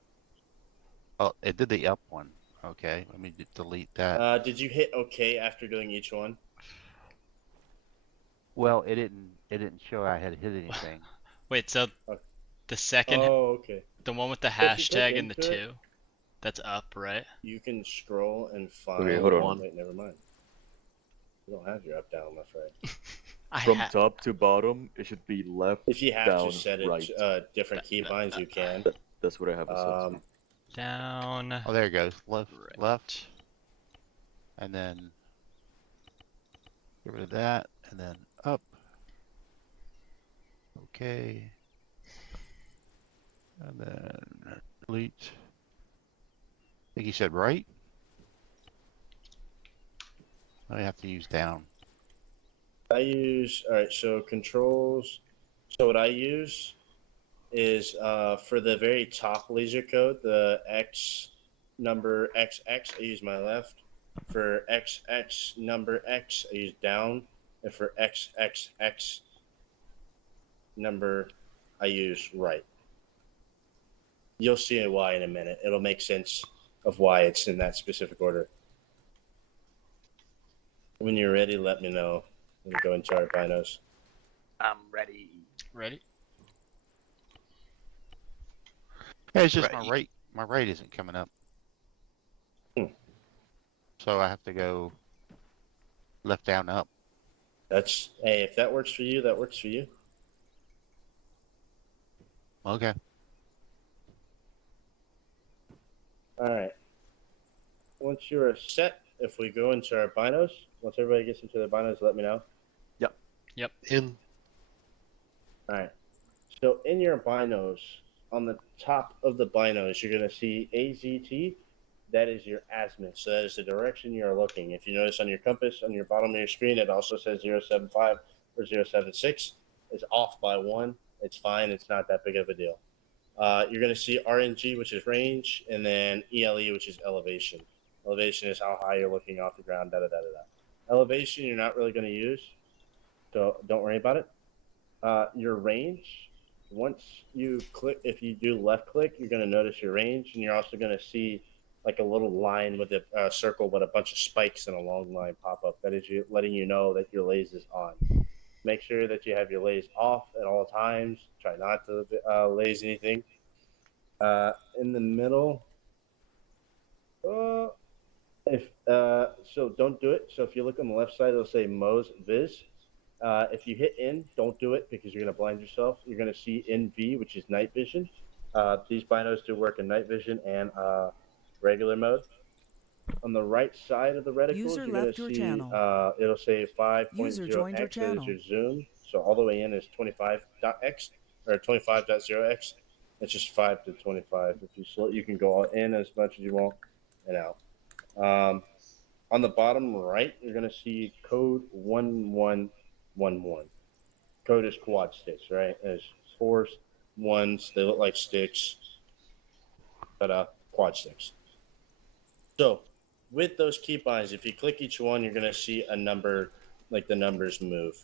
oh, it did the up one. Okay, let me delete that. Did you hit OK after doing each one? Well, it didn't show I had hit anything. Wait, so the second, Oh, okay. the one with the So if you click hashtag and the into it, 2, that's up, right? You can scroll and find. Okay, hold on. Wait, never mind. You don't have your up, down, left, right. From top to bottom, it should be left, If you have down, to set it right. different key binds, you can. That's what I have set. Down. Oh, there it goes. Left, Right. left, and then get rid of that, and then up. Okay. And then delete. I think you said right. I have to use down. I use, all right, so controls. So what I use is for the very top laser code, the X number XX, I use my left. For XX number X, I use down. And for XXX number, I use right. You'll see why in a minute. It'll make sense of why it's in that specific order. When you're ready, let me know. Let me go into our binos. I'm ready. Ready? Yeah, it's just Right. my right isn't coming up. Hmm. So I have to go left, down, up. Hey, if that works for you, that works for you. Okay. All right. Once you're set, if we go into our binos, once everybody gets into their binos, let me know. In All right. So in your binos, on the top of the binos, you're going to see AZT. That is your azimuth. So that is the direction you're looking. If you notice on your compass, on your bottom of your screen, it also says 075 or 076. It's off by 1. It's fine. It's not that big of a deal. You're going to see RNG, which is range, and then ELE, which is elevation. Elevation is how high you're looking off the ground, Elevation, you're not really going to use, so don't worry about it. Your range, once you click, if you do left click, you're going to notice your range, and you're also going to see like a little line with a circle with a bunch of spikes and a long line pop up. That is you letting you know that your laze is on. Make sure that you have your laze off at all times. Try not to laze anything. In the middle, so don't do it. So if you look on the left side, it'll say Mo's Viz. If you hit in, don't do it because you're going to blind yourself. You're going to see NV, which is night vision. These binos do work in night vision and regular mode. On the right side of the reticles, User you're going left to your see channel. it'll say User joined your 5.0x. That is channel. your zoom. So all the way in is 25.x or 25.0x. It's just 5 to 25. If you slow, you can go in as much as you want and out. On the bottom right, you're going to see code 1111. Code is quad sticks, right? There's fours, ones. They look like sticks, but quad sticks. So with those keybinds, if you click each one, you're going to see a number, like the numbers move.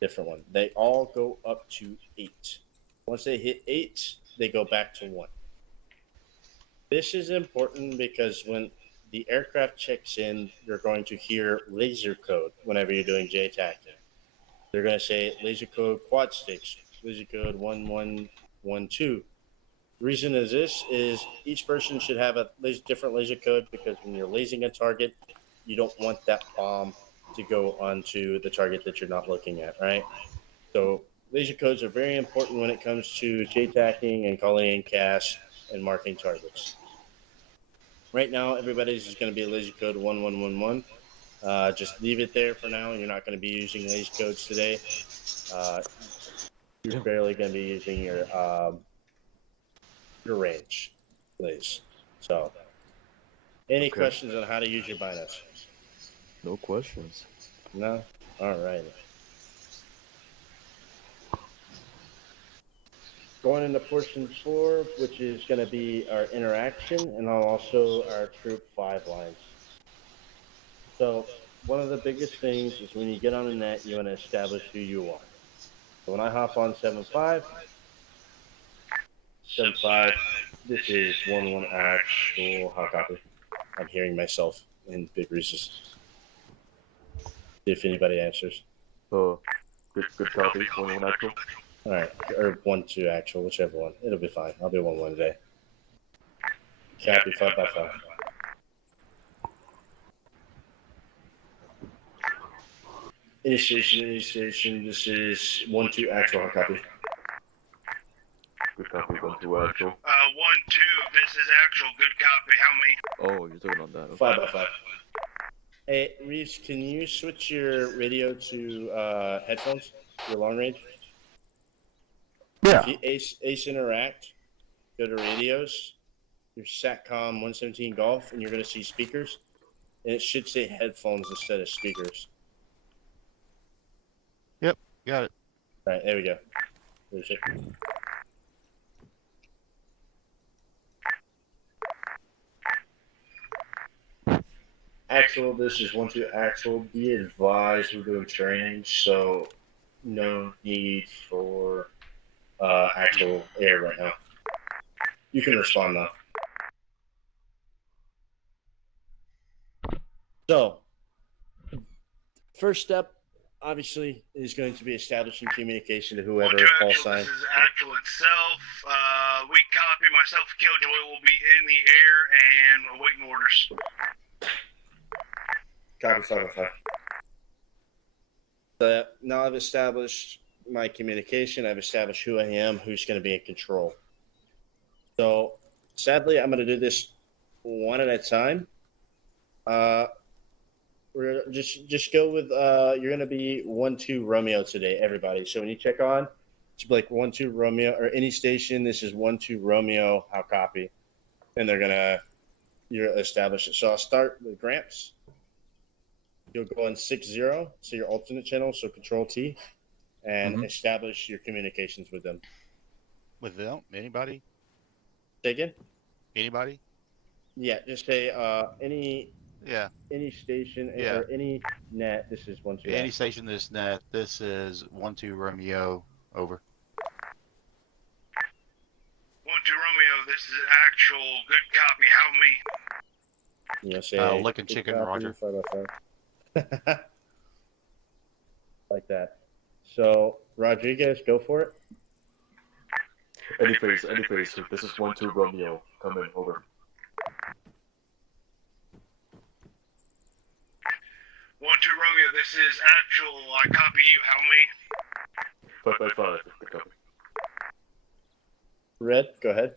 Different one. They all go up to 8. Once they hit 8, they go back to 1. This is important because when the aircraft checks in, you're going to hear laser code whenever you're doing JTACing. They're going to say laser code quad sticks, laser code 1112. The reason is this is each person should have a different laser code because when you're lasing a target, you don't want that bomb to go onto the target that you're not looking at, right? So laser codes are very important when it comes to JTACing and calling in cache and marking targets. Right now, everybody's just going to be laser code 1111. Just leave it there for now. You're not going to be using laser codes today. You're barely going to be using your range, please. So, any questions on how to use your binos? No questions. No? All right. Going into portion 4, which is going to be our interaction and also our troop 5 lines. So, one of the biggest things is when you get on the net, you want to establish who you are. So when I hop on 7.5, 7.5, this is 1-1 actual. How copy? I'm hearing myself in big reasons. If anybody answers. Good copy. 1-1 actual. All right, or 1-2 actual, whichever one. It'll be fine. I'll do 1-1 today. Copy 5x5. Initiation. This is 1-2 actual. Hard copy. Good copy. 1-2 actual. 1-2. This is actual. Good copy. How many? Oh, you're talking on that. 5x5. Hey, Reeves, can you switch your radio to headphones? Your long range? Yeah. If you ace interact, go to radios, your SATCOM 117 Golf, and you're going to see speakers. And it should say headphones instead of speakers. Yep, got it. All right, there we go. There's it. Actual, this is 1-2 actual. Be advised, we're doing training, so no need for actual air right now. You can respond though. So, first step, obviously, is going to be establishing communication to whoever is call sign. This is actual itself. We copy. Myself, Killjoy will be in the air and awaiting orders. Copy 505. So now I've established my communication. I've established who I am, who's going to be in control. So sadly, I'm going to do this one at a time. We're just go with you're going to be 1-2 Romeo today, everybody. So when you check on, it's like 1-2 Romeo or any station. This is 1-2 Romeo. How copy? And you're establish it. So I'll start with Gramps. You'll go on 6-0, so your alternate channel, so Control T, and establish your communications with them. With them? Anybody? Say again? Anybody? Yeah, just say any station or any net. This is 1-2. Any station this net. This is 1-2 Romeo. Over. 1-2 Romeo. This is actual. Good copy. How many? You know, say Licking chicken, copy, Roger. 5x5. Like that. So Rodriguez, go for it. Any phase. This is 1-2 Romeo. Come in. Over. 1-2 Romeo. This is actual. I copy you. How many? 5x5. Good copy. Red, go ahead.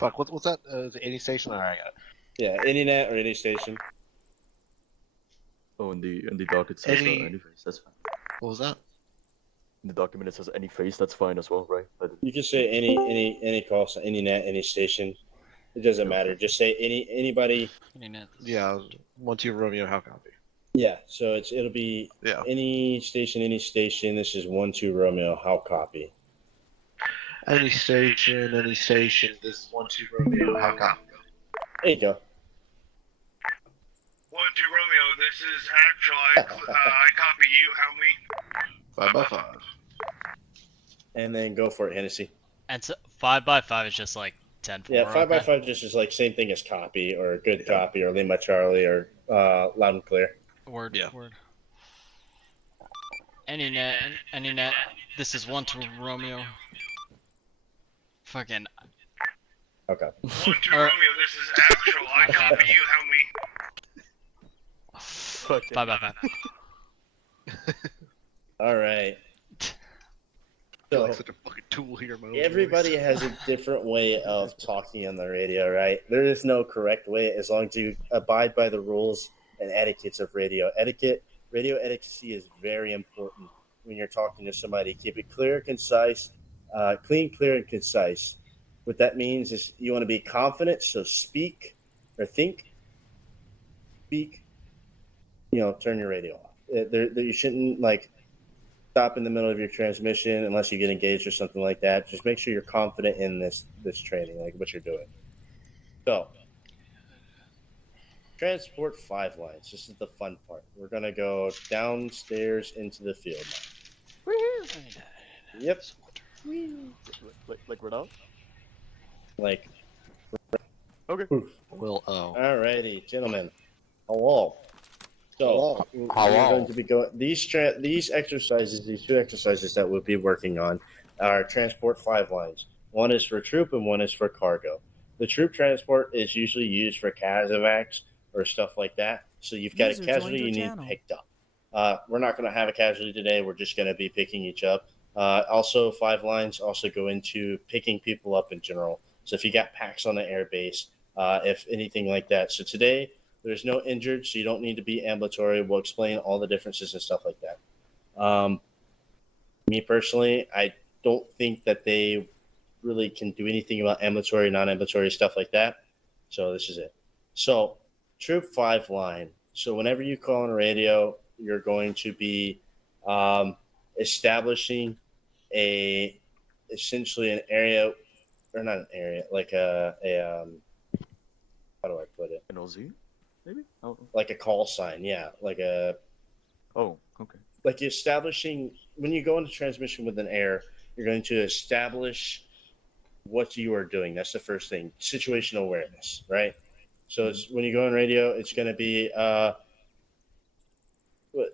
Fuck, what's that? Is it any station? Alright, I got it. Yeah, any net or any station. Oh, in the doc it says Any- any face. That's fine. What was that? In the document it says any face. That's fine as well, right? You can say any call sign, any net, any station. It doesn't matter. Just say anybody. Any net. Yeah, 1-2 Romeo. How copy? Yeah, so it'll be Yeah. any station, any station. This is 1-2 Romeo. How copy? Any station. This is 1-2 Romeo. How copy? There you go. 1-2 Romeo, this is actual. I copy you. How me? 5x5. And then go for it, Hennessy. And so 5x5 is just like 10-4. Yeah, 5x5 okay? just is like same thing as copy or good copy or Lima Charlie or loud and clear. Word. Yeah. Word. Any net. This is 1-2 Romeo. Fucking. Okay. 1-2 Romeo, this is actual. I copy you. How me? 5x5. All right. I feel So like such a fucking tool here, man. everybody has a different way of talking on the radio, right? There is no correct way as long as you abide by the rules and etiquettes of radio etiquette. Radio etiquette is very important when you're talking to somebody. Keep it clear, concise, clean, clear, and concise. What that means is you want to be confident, so speak or think. Speak. Turn your radio off. You shouldn't stop in the middle of your transmission unless you get engaged or something like that. Just make sure you're confident in this training, like what you're doing. So, transport 5 lines. This is the fun part. We're gonna go downstairs into the field now. Yep. Like we're out. Like. Okay. Well, Alrighty, gentlemen. Hello. So we're Hello. going to be going these exercises, these 2 exercises that we'll be working on are transport 5 lines. One is for troop and one is for cargo. The troop transport is usually used for casevacs or stuff like that. So you've got User a casualty joined you your need channel. picked up. We're not going to have a casualty today. We're just going to be picking each up. Also, 5 lines also go into picking people up in general. So if you got packs on the airbase, if anything like that. So today, there's no injured, so you don't need to be ambulatory. We'll explain all the differences and stuff like that. Me personally, I don't think that they really can do anything about ambulatory, non-ambulatory stuff like that. So this is it. So troop 5 line. So whenever you call on a radio, you're going to be establishing essentially an area, or not an area, like how do I put it? An LZ, maybe. Oh. Like a call sign, yeah, Oh, okay. like establishing when you go into transmission with an air, you're going to establish what you are doing. That's the first thing. Situational awareness, right? So it's when you go on radio, it's going to be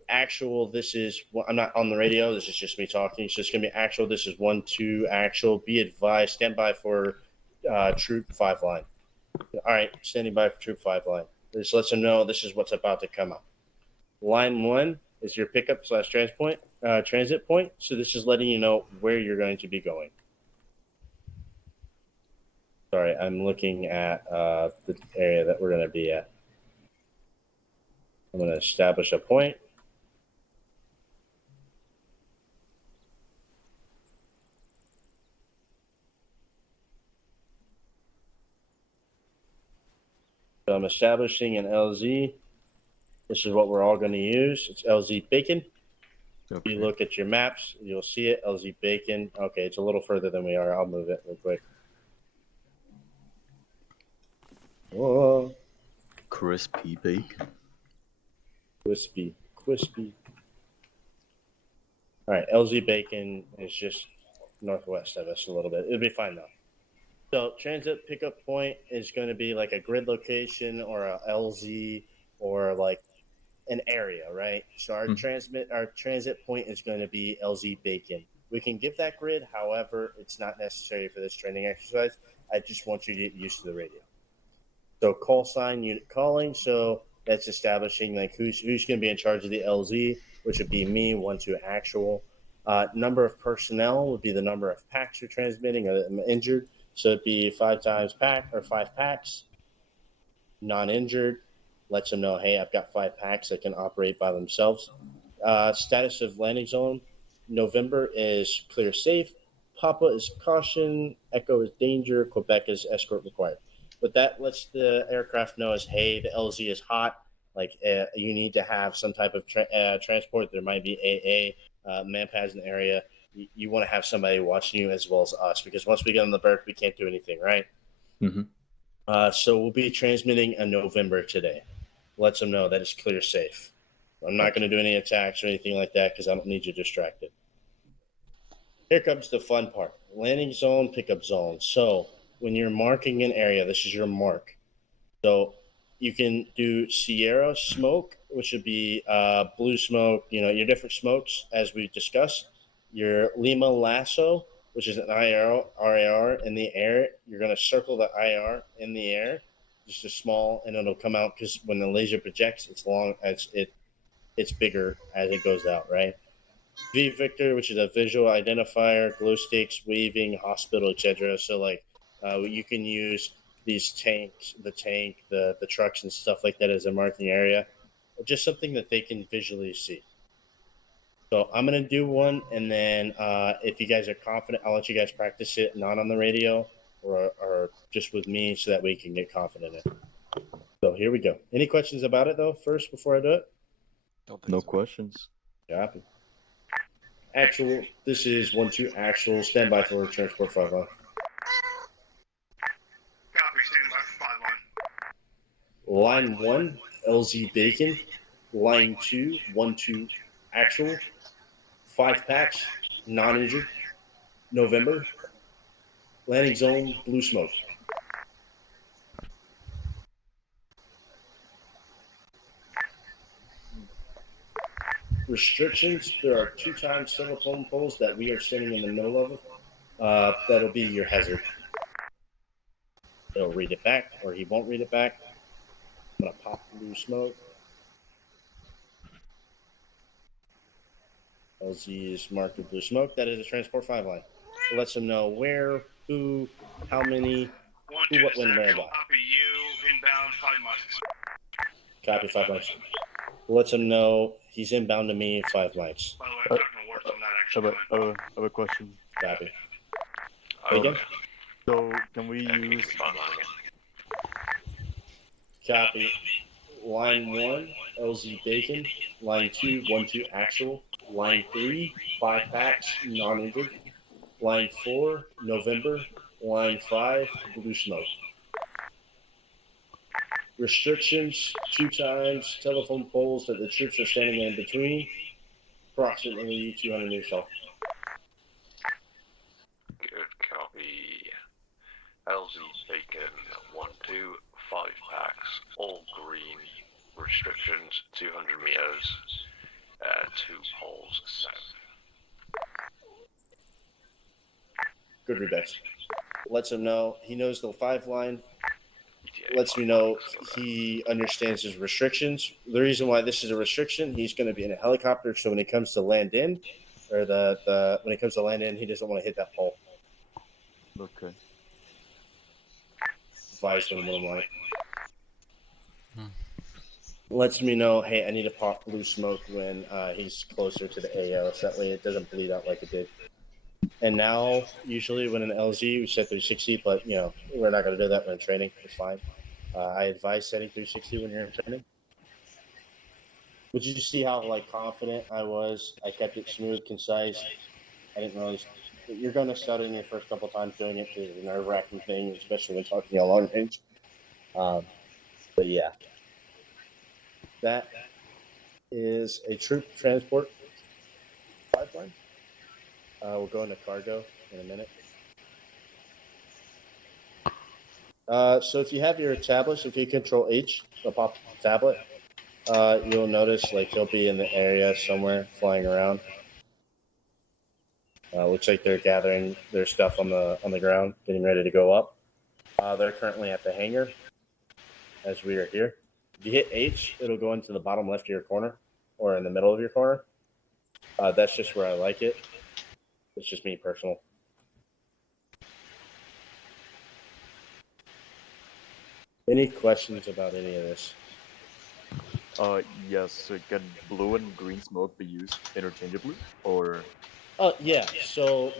actual. This is I'm not on the radio. This is just me talking. So it's going to be actual. This is 1-2 actual. Be advised. Stand by for troop 5 line. All right, standing by for troop 5 line. This lets them know this is what's about to come up. Line 1 is your pickup / transit point. So this is letting you know where you're going to be going. Sorry, I'm looking at the area that we're going to be at. I'm going to establish a point. So I'm establishing an LZ. This is what we're all going to use. It's LZ Bacon. If you look at your maps, you'll see it, LZ Bacon. Okay, it's a little further than we are. I'll move it real quick. Whoa. Crispy bacon. Crispy. All right, LZ Bacon is just northwest of us a little bit. It'll be fine, though. So transit pickup point is going to be like a grid location or a LZ or like an area, right? So our transit point is going to be LZ Bacon. We can give that grid, however, it's not necessary for this training exercise. I just want you to get used to the radio. So call sign unit calling. So that's establishing like who's going to be in charge of the LZ, which would be me, 1-2 actual. Number of personnel would be the number of packs you're transmitting or injured. So it'd be 5 times pack or 5 packs, non-injured. Lets them know, hey, I've got 5 packs that can operate by themselves. Status of landing zone: November is clear safe, Papa is caution, Echo is danger, Quebec is escort required. But that lets the aircraft know as, hey, the LZ is hot. Like you need to have some type of transport. There might be manpads in the area. You want to have somebody watching you as well as us, because once we get on the berth, we can't do anything, right? Mm-hmm. So we'll be transmitting a November today. Lets them know that it's clear safe. I'm not going to do any attacks or anything like that because I don't need you distracted. Here comes the fun part. Landing zone, pickup zone. So when you're marking an area, this is your mark. So you can do Sierra smoke, which would be blue smoke, your different smokes as we discussed. Your Lima lasso, which is an IR in the air. You're going to circle the IR in the air, just a small, and it'll come out because when the laser projects, it's long, it's bigger as it goes out, right? V Victor, which is a visual identifier, glow sticks, waving, hospital, etc. So like you can use these tanks, the trucks and stuff like that as a marking area, just something that they can visually see. So I'm gonna do one, and then if you guys are confident, I'll let you guys practice it, not on the radio or just with me, so that way you can get confident in it. So here we go. Any questions about it though? First, before I do it. No questions. Copy. Actual. This is 1-2 actual. Stand by for transport 5 line. Copy, stand by for 5 line. Line 1, LZ Bacon. Line 2, 1-2 actual. 5 packs, non-injured. November. Landing zone, blue smoke. Restrictions: there are 2 times telephone poles that we are standing in the middle of. That'll be your hazard. He'll read it back, or he won't read it back. I'm gonna pop blue smoke. LZ is marked with blue smoke. That is a transport 5 line. It lets them know where, who, how many, 1-2 who, what, when, where, actual. about. Copy you, inbound 5 miles. Copy 5 mics. Lets him know he's inbound to me 5 mics. By the way, I'm talking to Wars, I'm not actually I have a question. Copy. Okay. Again? So can we use? Copy. Line 1, LZ Bacon. Line 2, 1-2 actual. Line 3, 5 packs, non-injured. Line 4, November. Line 5, blue smoke. Restrictions: 2 times telephone poles that the troops are standing in between. Approximately 200 meters tall. Good copy. LZ Bacon 1-2, 5 packs, all green. Restrictions 200 meters. 2 poles south. Good readbacks. Lets him know he knows the 5 line. Lets me know he understands his restrictions. The reason why this is a restriction, he's going to be in a helicopter, so when it comes to land in, or when it comes to land in, he doesn't want to hit that pole. Okay. Advise him what I'm like. Lets me know, hey, I need to pop blue smoke when he's closer to the AO, so that way it doesn't bleed out like it did. And now, usually when an LZ, we set 360, but we're not going to do that when in training. It's fine. I advise setting 360 when you're in training. But you see how confident I was? I kept it smooth, concise. I didn't really. You're going to stutter in your first couple times doing it because it's a nerve-wracking thing, especially when talking at long range. But yeah, that is a troop transport pipeline. We'll go into cargo in a minute. So if you have your tablets, if you control H, the pop tablet, you'll notice he'll be in the area somewhere flying around. Looks like they're gathering their stuff on the ground, getting ready to go up. They're currently at the hangar as we are here. If you hit H, it'll go into the bottom left of your corner or in the middle of your corner. That's just where I like it. It's just me personal. Any questions about any of this? Yes. So can blue and green smoke be used interchangeably, or? Oh yeah. So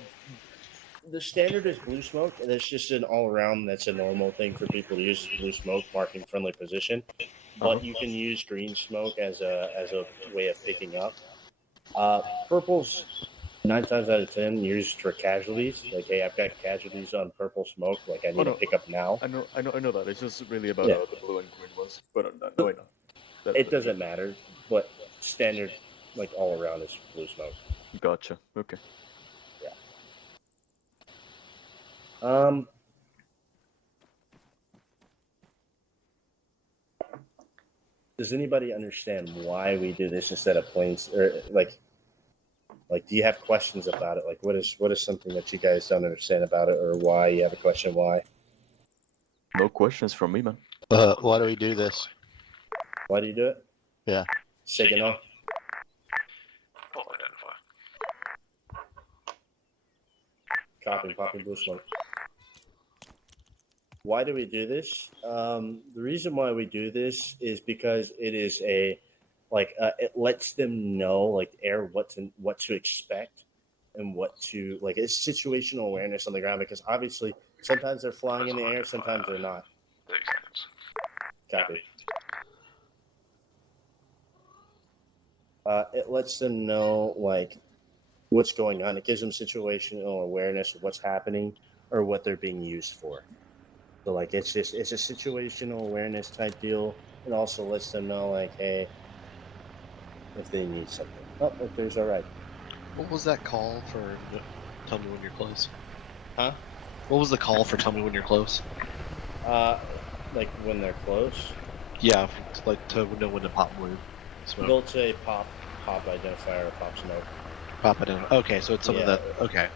the standard is blue smoke, and it's just an all around. That's a normal thing for people to use is blue smoke, marking friendly position. But you can use green smoke as a way of picking up. Purple's 9 times out of 10 used for casualties. Like, hey, I've got casualties on purple smoke. Like, I need to pick up now. I know that. It's just really about Yeah. the blue and green ones. But no, I know. It doesn't matter, but standard, like all around, is blue smoke. Gotcha. Okay. Yeah. Does anybody understand why we do this instead of planes? Or like, do you have questions about it? Like, what is something that you guys don't understand about it, or why you have a question? Why? No questions from me, man. Why do we do this? Why do you do it? Yeah. Signal. Full identifier. Copy. Popping blue smoke. Why do we do this? The reason why we do this is because it is it lets them know, like, air, what to expect and what to, like, it's situational awareness on the ground, because obviously sometimes they're flying in the air, sometimes they're not. 30 seconds. Copy. It lets them know, like, what's going on. It gives them situational awareness of what's happening or what they're being used for. So, like, it's a situational awareness type deal. It also lets them know, like, hey, if they need something. Oh, look, there's all right. What was that call for tell me when you're close? Huh? What was the call for tell me when you're close? Like when they're close. Yeah, like to know when to pop blue smoke. They'll say pop identifier or pop smoke. Pop it in. Okay, so it's something that. Okay.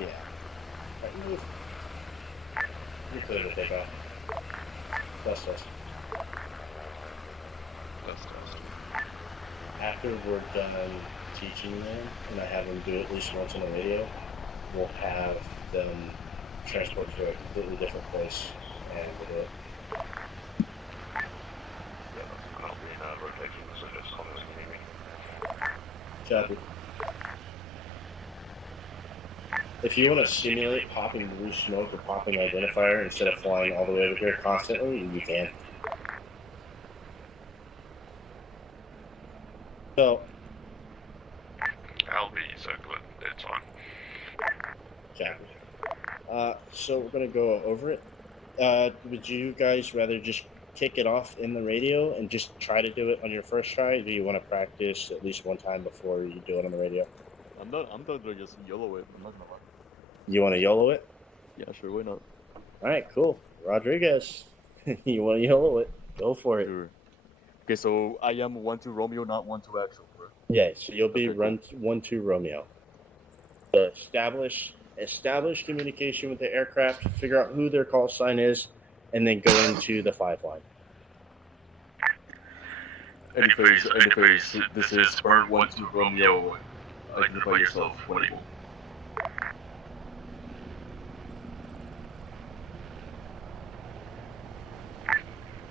Yeah. You're clear to take off. Test. After we're done teaching them, and I have them do it at least once on the radio, we'll have them transport to a completely different place and we'll do it. I'll be in rotation, so just call me when you need me. Copy. If you want to simulate popping blue smoke or popping identifier instead of flying all the way over here constantly, you can. So, I'll be circling, it's fine. Copy. So we're going to go over it. Would you guys rather just kick it off in the radio and just try to do it on your first try? Or do you want to practice at least one time before you do it on the radio? I'm done to just YOLO it. I'm not gonna lie. You want to YOLO it? Yeah, sure. Why not? All right, cool. Rodriguez, you want to YOLO it? Go for it. Sure. Okay, so I am 1-2 Romeo, not 1-2 actual, correct? Yeah, so you'll be Okay, run cool. 1-2 Romeo. So establish communication with the aircraft, figure out who their call sign is, and then go into the 5 line. Anyways, this is Bird 1-2 Romeo. Identify yourself when able.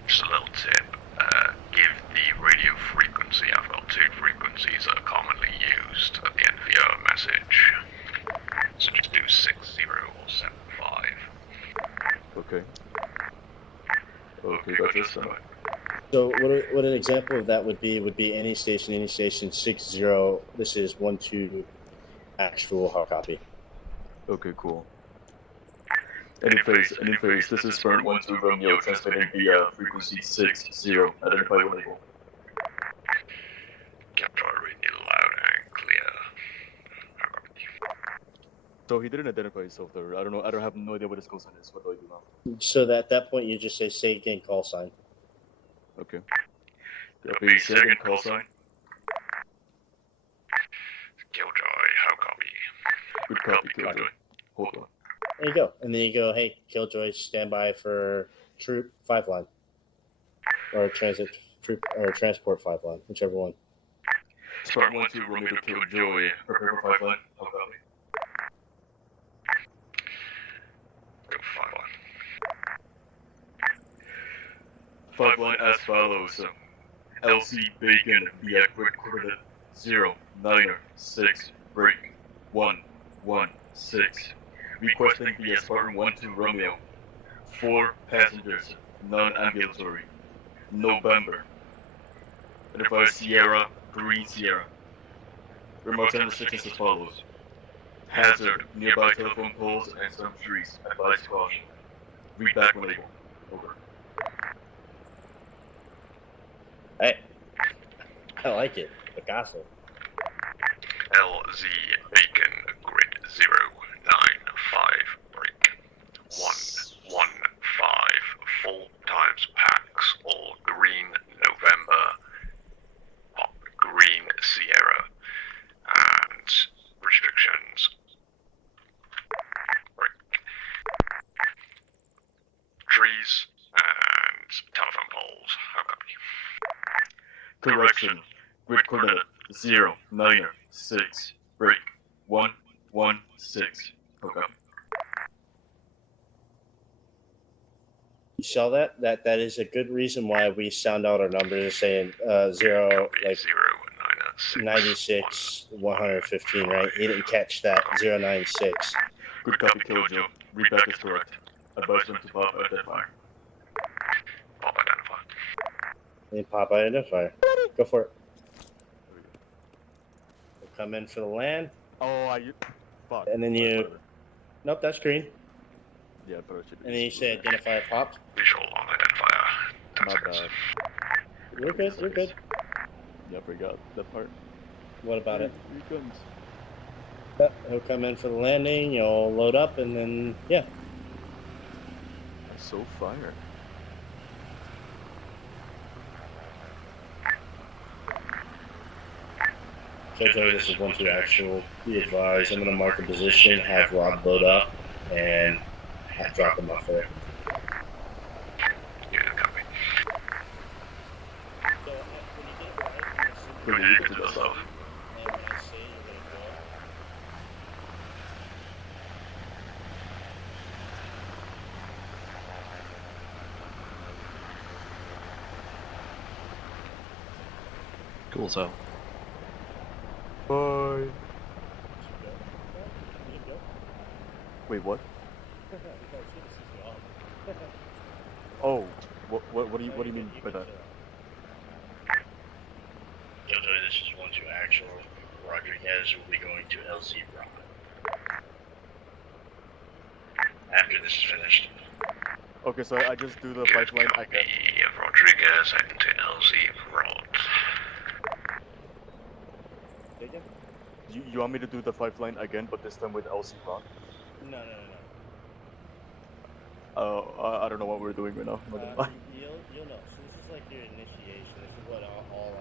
Just a little tip, give the radio frequency. I've got 2 frequencies that are commonly used at the end of your message. So just do 60 or 75. Okay. Okay, gotcha. So what an example of that would be any station 60. This is 1-2 actual hard copy. Okay, cool. Anyways, this is Bird 1-2 Romeo transmitting via frequency 60. Identify when able. Capture reading you loud and clear. So he didn't identify himself there. I don't know. I don't have no idea what his call sign is. What do I do now? So at that point, you just say again call sign. Okay. Copy. Second call sign. Killjoy, how copy? Good copy, Killjoy. Hold on. There you go. And then you go, hey, Killjoy, stand by for troop 5 line. Or transit troop or transport 5 line, whichever one. Start 1-2 Romeo to Killjoy. Prepare for 5 line. How copy? Go 5 line. 5 line as follows. LC Bacon via grid coordinate 096 break 116. Requesting via Spartan 1-2 Romeo. 4 passengers, non-ambulatory. November. Advise Sierra, Green Sierra. Remote time restrictions as follows. Hazard, nearby telephone poles and some trees. Advise caution. Read back when able. Over. Hey, I like it. Picasso. LZ Bacon Grid 095 break 115 full times packs all green November pop green Sierra and restrictions break trees and telephone poles. How copy? Correction. Grid coordinate 096 break 116. Okay. You saw that? That is a good reason why we sound out our numbers saying 0, like 96, 115, right? You didn't catch that 096. Good copy, Killjoe. Read back is correct. Advise them to pop identifier. Pop identifier. And pop identifier. Go for it. We'll come in for the land, Oh, fuck. and then you. Whatever. Nope, that's green. Yeah, but I should. And then you say identifier popped. Visual on identifier. 10 My seconds. bad. You're good. You're good. Yep, we got that part. What about it? Here comes. Yep, he'll come in for the landing. You'll load up, and then yeah. I'm so fired. Jojo, this is 1-2 actual. Be advised, I'm going to mark a position, have Rob load up, and have drop him off there. Yeah, copy. Pretty eager to do stuff. And when I say you're going to go, Cool, so. Bye. Wait, what? Oh, what do you mean by that? Jojo, this is 1-2 actual. Rodriguez will be going to LZ Rock. After this is finished. Okay, so I just do the pipeline. I Copy. Rodriguez heading to LZ Rod. You want me to do the pipeline again, but this time with LC Rock? No. I don't know what we're doing right now. You'll know. So this is like your initiation. This is what all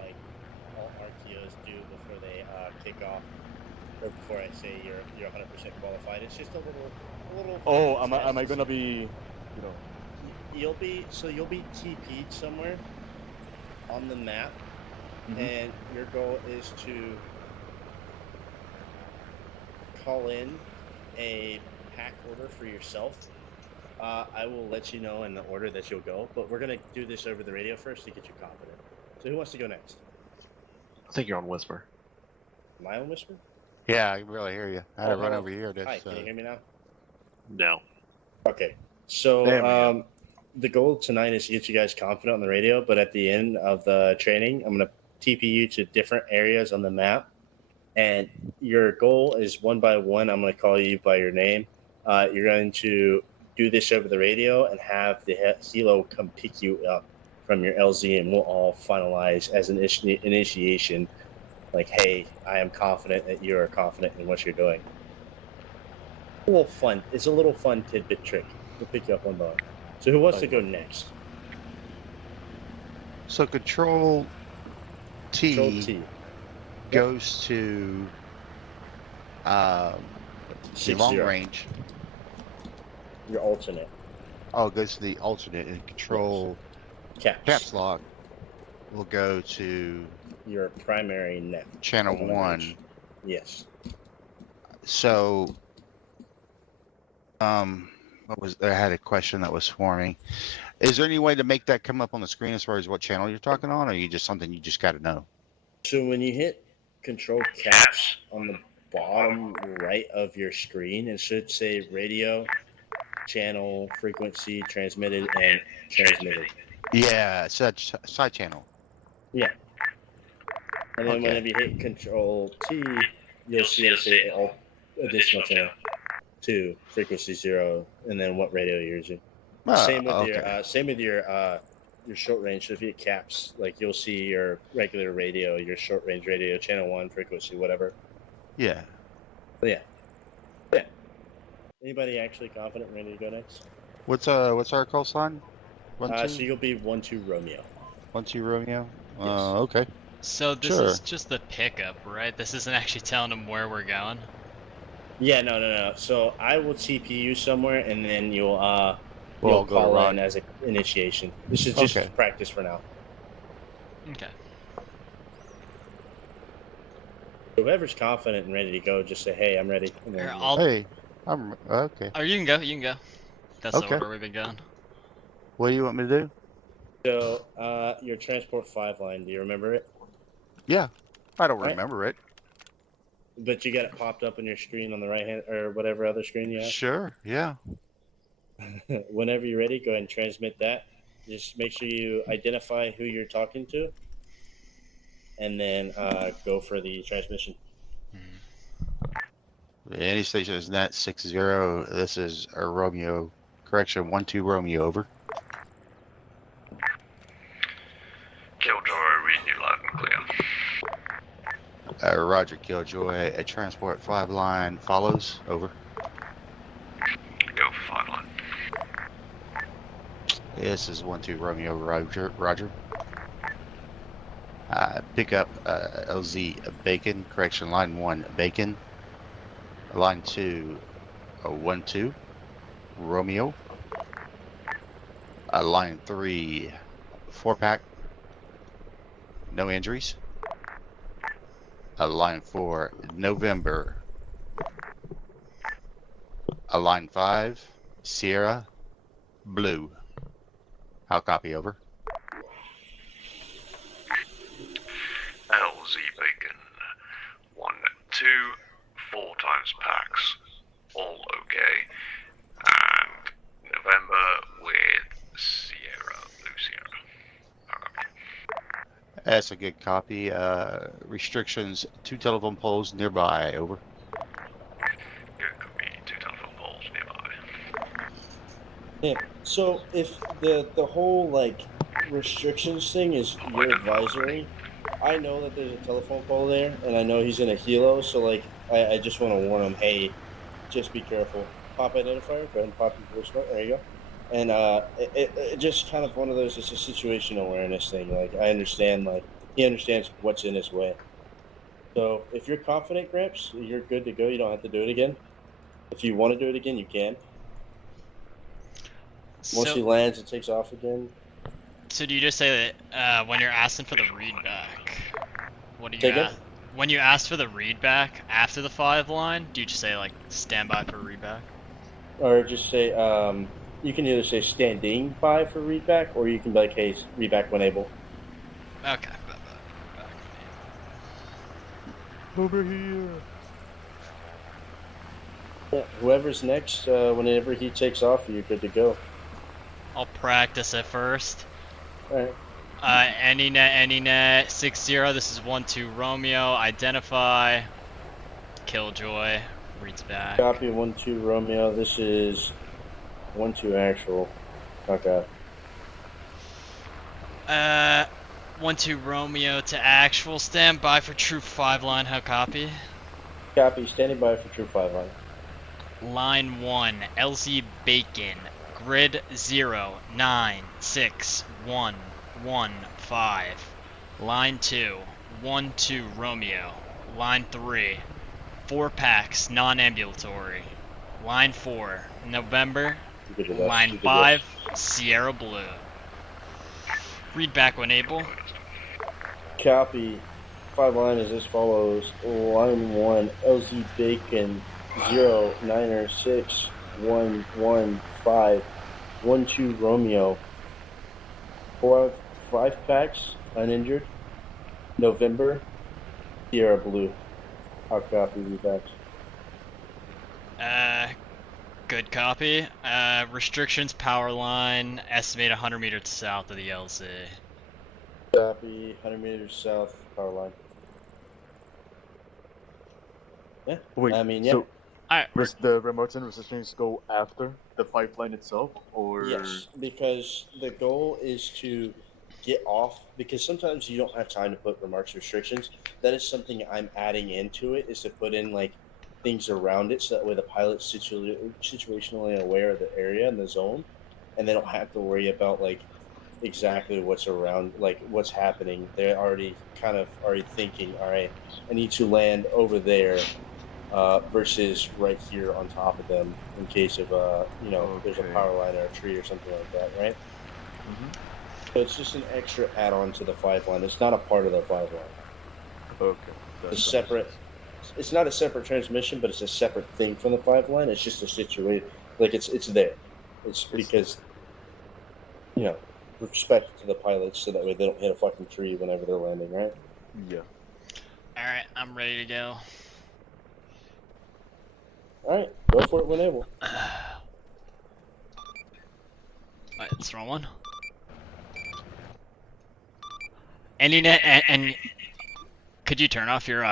RTOs do before they kick off, or before I say you're 100% qualified. It's just a little. Oh, am I gonna be, You'll be TP'd somewhere on the map, and your goal is to call in a pack order for yourself. I will let you know in the order that you'll go, but we're gonna do this over the radio first to get you confident. So who wants to go next? I think you're on Whisper. Am I on Whisper? Yeah, I can really hear you. I had to run hello. over here. Hi, can you hear me now? No. Okay. So There we go. the goal tonight is to get you guys confident on the radio, but at the end of the training, I'm gonna TP you to different areas on the map, and your goal is one by one. I'm gonna call you by your name. You're going to do this over the radio and have the helo come pick you up from your LZ, and we'll all finalize as an initiation, like, hey, I am confident that you are confident in what you're doing. A little fun. It's a little fun tidbit trick. We'll pick you up one by one. So who wants to go next? So Control T, Control T. goes to the 60. long range. Your alternate. Oh, it goes to the alternate, and Control Caps Lock will go to your primary net. Channel 1. Yes. So, I had a question that was forming. Is there any way to make that come up on the screen as far as what channel you're talking on, or you just something you just got to know? So when you hit Control Caps on the bottom right of your screen, it should say radio, channel, frequency, transmitted, and transmitted. Yeah, such side channel. Yeah. And then Okay. whenever you hit Control T, you'll see it say all additional channel 2, frequency 0, and then what radio you're using. Same with your short range. So if you hit caps, like you'll see your regular radio, your short range radio, channel 1, frequency, whatever. Yeah. But yeah. Anybody actually confident ready to go next? What's our call sign? 1 2. So you'll be 1-2 Romeo. 1 2 Romeo. Yes. Okay. So this Sure. is just the pickup, right? This isn't actually telling them where we're going. Yeah, no. So I will TP you somewhere, and then you'll We'll go call run. in as an initiation. This is just Okay. practice for now. Okay. Whoever's confident and ready to go, just say, "Hey, I'm ready." And then Here, I'll. Hey, I'm okay. Or you can go. You can go. That's the Okay. order we've been going. What do you want me to do? So, your transport 5 line. Do you remember it? Yeah, I don't Right. remember it. But you got it popped up on your screen on the right hand or whatever other screen you have. Sure. Yeah. Whenever you're ready, go ahead and transmit that. Just make sure you identify who you're talking to, and then go for the transmission. Any station is net 60. This is a Romeo. Correction, 1 2 Romeo. Over. Killjoy, reading you loud and clear. Roger, Killjoy. A transport 5 line follows. Over. Go for 5 line. This is 1 2 Romeo. Roger. Roger. Pick up LZ Bacon. Correction, line 1 Bacon. Line 2 1 2 Romeo. Line 3 4-pack. No injuries. Line 4 November. Line 5 Sierra Blue. How copy? Over. LZ Bacon. 1 2 4 times packs. All okay. And November with Sierra, Blue Sierra. How copy? That's a good copy. Restrictions: 2 telephone poles nearby. Over. Good copy. 2 telephone poles nearby. Yeah. So if the whole like restrictions thing is your advisory, I know that there's a telephone pole there, and I know he's in a helo. So like, I just want to warn him. Hey, just be careful. Pop identifier. Go ahead and pop your voice note. There you go. And it just kind of one of those. It's a situational awareness thing. Like I understand. Like he understands what's in his way. So if you're confident, Gramps, you're good to go. You don't have to do it again. If you want to do it again, you can. Once he lands and takes off again. So do you just say that when you're asking for the readback, what do you Take it? ask? When you ask for the readback after the 5 line, do you just say like stand by for readback? Or just say, you can either say standing by for readback, or you can be like, hey, readback when able. Okay. Over here. Yeah, whoever's next, whenever he takes off, you're good to go. I'll practice it first. Alright. Any net 60. This is 1 2 Romeo. Identify. Killjoy. Reads back. Copy 1-2 Romeo. This is 1-2 actual. Okay. 1-2 Romeo to actual. Stand by for true 5 line. How copy? Copy. Standing by for true 5 line. Line 1. LZ Bacon. Grid 0 9 6 1 1 5. Line 2. 1-2 Romeo. Line 3. 4 packs non-ambulatory. Line 4. November. Line 5. Sierra Blue. Read back when able. Copy. 5 line is as follows. Line 1. LZ Bacon 0 9 6 1 1 5 1-2 Romeo. 5 packs, uninjured. November, Sierra Blue. How copy repacks? Good copy. Restrictions power line, estimate 100 meters south of the LZ. Copy, 100 meters south, power line. Yeah, Wait, I mean, yeah. so Alright, does the remotes and resistance go after the pipeline itself, or? Yes, because the goal is to get off, because sometimes you don't have time to put remarks restrictions. That is something I'm adding into it, is to put in like things around it so that way the pilot's situationally aware of the area and the zone, and they don't have to worry about like exactly what's around, like what's happening. They're already already thinking, all right, I need to land over there versus right here on top of them in case of there's a Okay. power line or a tree or something like that, right? Mm-hmm. So it's just an extra add-on to the 5 line. It's not a part of the 5 line. Okay. It's separate. It's not a separate transmission, but it's a separate thing from the 5 line. It's just a situation, like it's there. It's because respect to the pilots, so that way they don't hit a fucking tree whenever they're landing, right? Yeah. alright, I'm ready to go. All right, go for it when able. Alright, that's the wrong one. And could you turn off your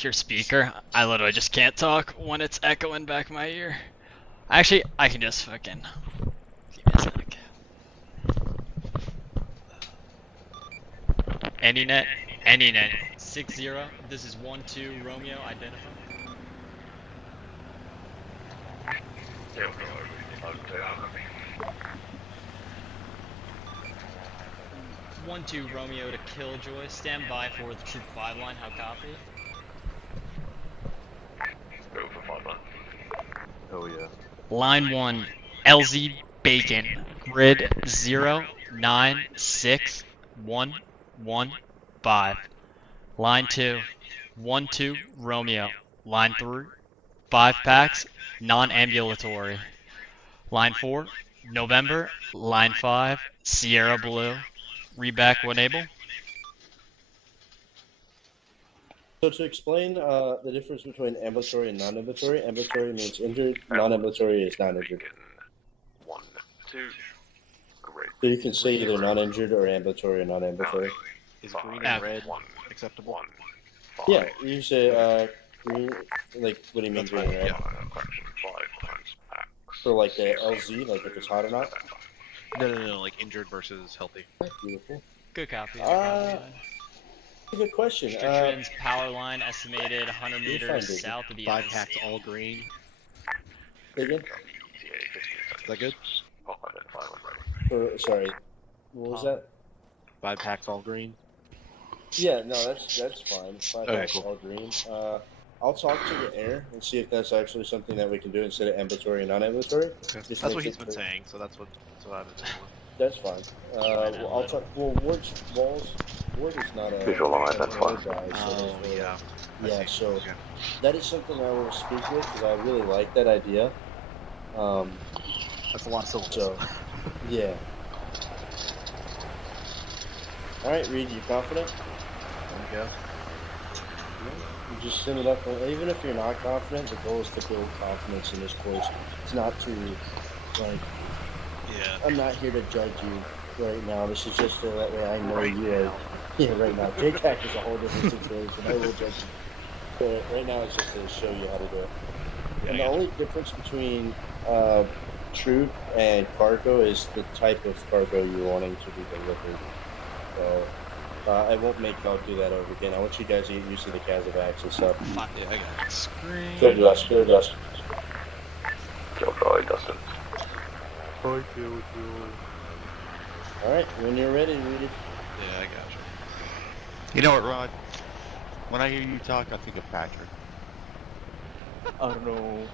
your speaker? I literally just can't talk when it's echoing back my ear. Actually, I can just fucking give me a sec. AnyNet 60. This is 12 Romeo. Identify. Yeah, 12 Romeo to Killjoy. Stand by for the Troop 5 line. How copy? go for 5 line. Oh yeah. Line 1, LZ Bacon. Grid 096115. Line 2, 12 Romeo. Line 3, 5 packs, non-ambulatory. Line 4, November. Line 5, Sierra Blue. Reback when able. So to explain the difference between ambulatory and non-ambulatory, ambulatory means injured, non-ambulatory is not injured. 1, 2. Great. So you can say either non-injured or ambulatory or non-ambulatory. Is green and red acceptable? 1, 5. Yeah, you say green, like what do you mean That's green fine, and red? yeah. Fraction 5 times packs. For like the LZ, like if it's hot or not? No, like injured versus healthy. Beautiful. Good copy. Good question. Restrictions, power line estimated 100 You're meters fine, south of the 5 LZ. packs all green. Again? Is that good? Sorry, what was that? 5 packs all green. Yeah, no, that's fine. 5 Okay, packs cool. all green. I'll talk to the air and see if that's actually something that we can do instead of ambulatory and non-ambulatory. Okay. Just That's make what it he's been clear. saying, so that's what I've been doing. That's fine. I'll talk. Well, Ward is not a Visualize, a that's Ward fine. guy, so Oh, that's yeah. I yeah. see. So Okay. that is something I will speak with because I really like that idea. That's a lot of syllables. So yeah. All right, Reed, you confident? Yeah. You just send it up. Even if you're not confident, the goal is to build confidence in this course. It's not to like. Yeah. I'm not here to judge you right now. This is just so that way I know you are. Yeah, right now. JTAC is a whole different situation. I will judge you. But right now, it's just to show you how to do it. Yeah, And the only difference between troop and cargo is the type of cargo you're wanting to be delivered. So I won't make y'all do that over again. I want you guys to get used to the Casovacs and stuff. Yeah, I got it. Screen. Good dust, good dust. Killjoy, Dustin. Hi, Killjoy. All right, when you're ready, Rudy. Yeah, I got you. You know what, Rod? When I hear you talk, I think of Patrick. I don't know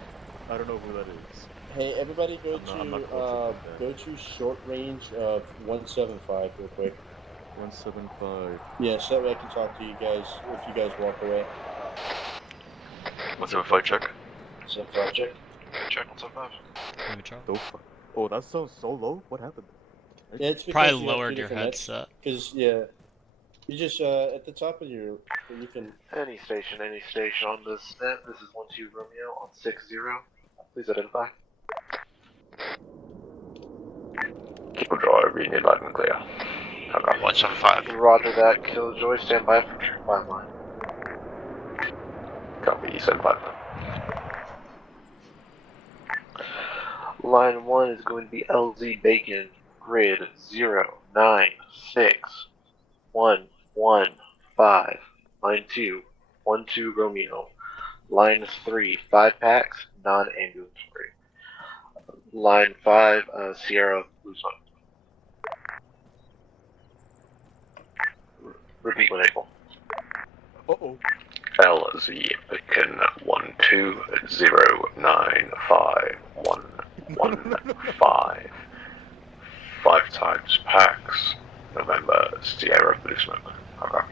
who that is. Hey, everybody, I'm not cultured like that. go to short range of 175 real quick. 175. Yeah, so that way I can talk to you guys if you guys walk away. 175 check. 175 check. Check 175. Oh, that sounds so low. What happened? Yeah, it's because Probably you have lowered two your different nets. headset. Because yeah, you just at the top of your you can. Any station on this net. This is 12 Romeo on 60. Please identify. Keep a draw, reading loud and clear. Okay. 175. Roger that. Killjoy, stand by for true 5 line. Copy, 75. Line 1 is going to be LZ Bacon, grid 096115. Line 2, 12 Romeo. Line 3, 5 packs, non-ambulatory. Line 5, Sierra Blue Smoke. Repeat when able. Uh-oh. LZ Beacon 120951115. 5 times packs. November Sierra Blue Smoke. Okay.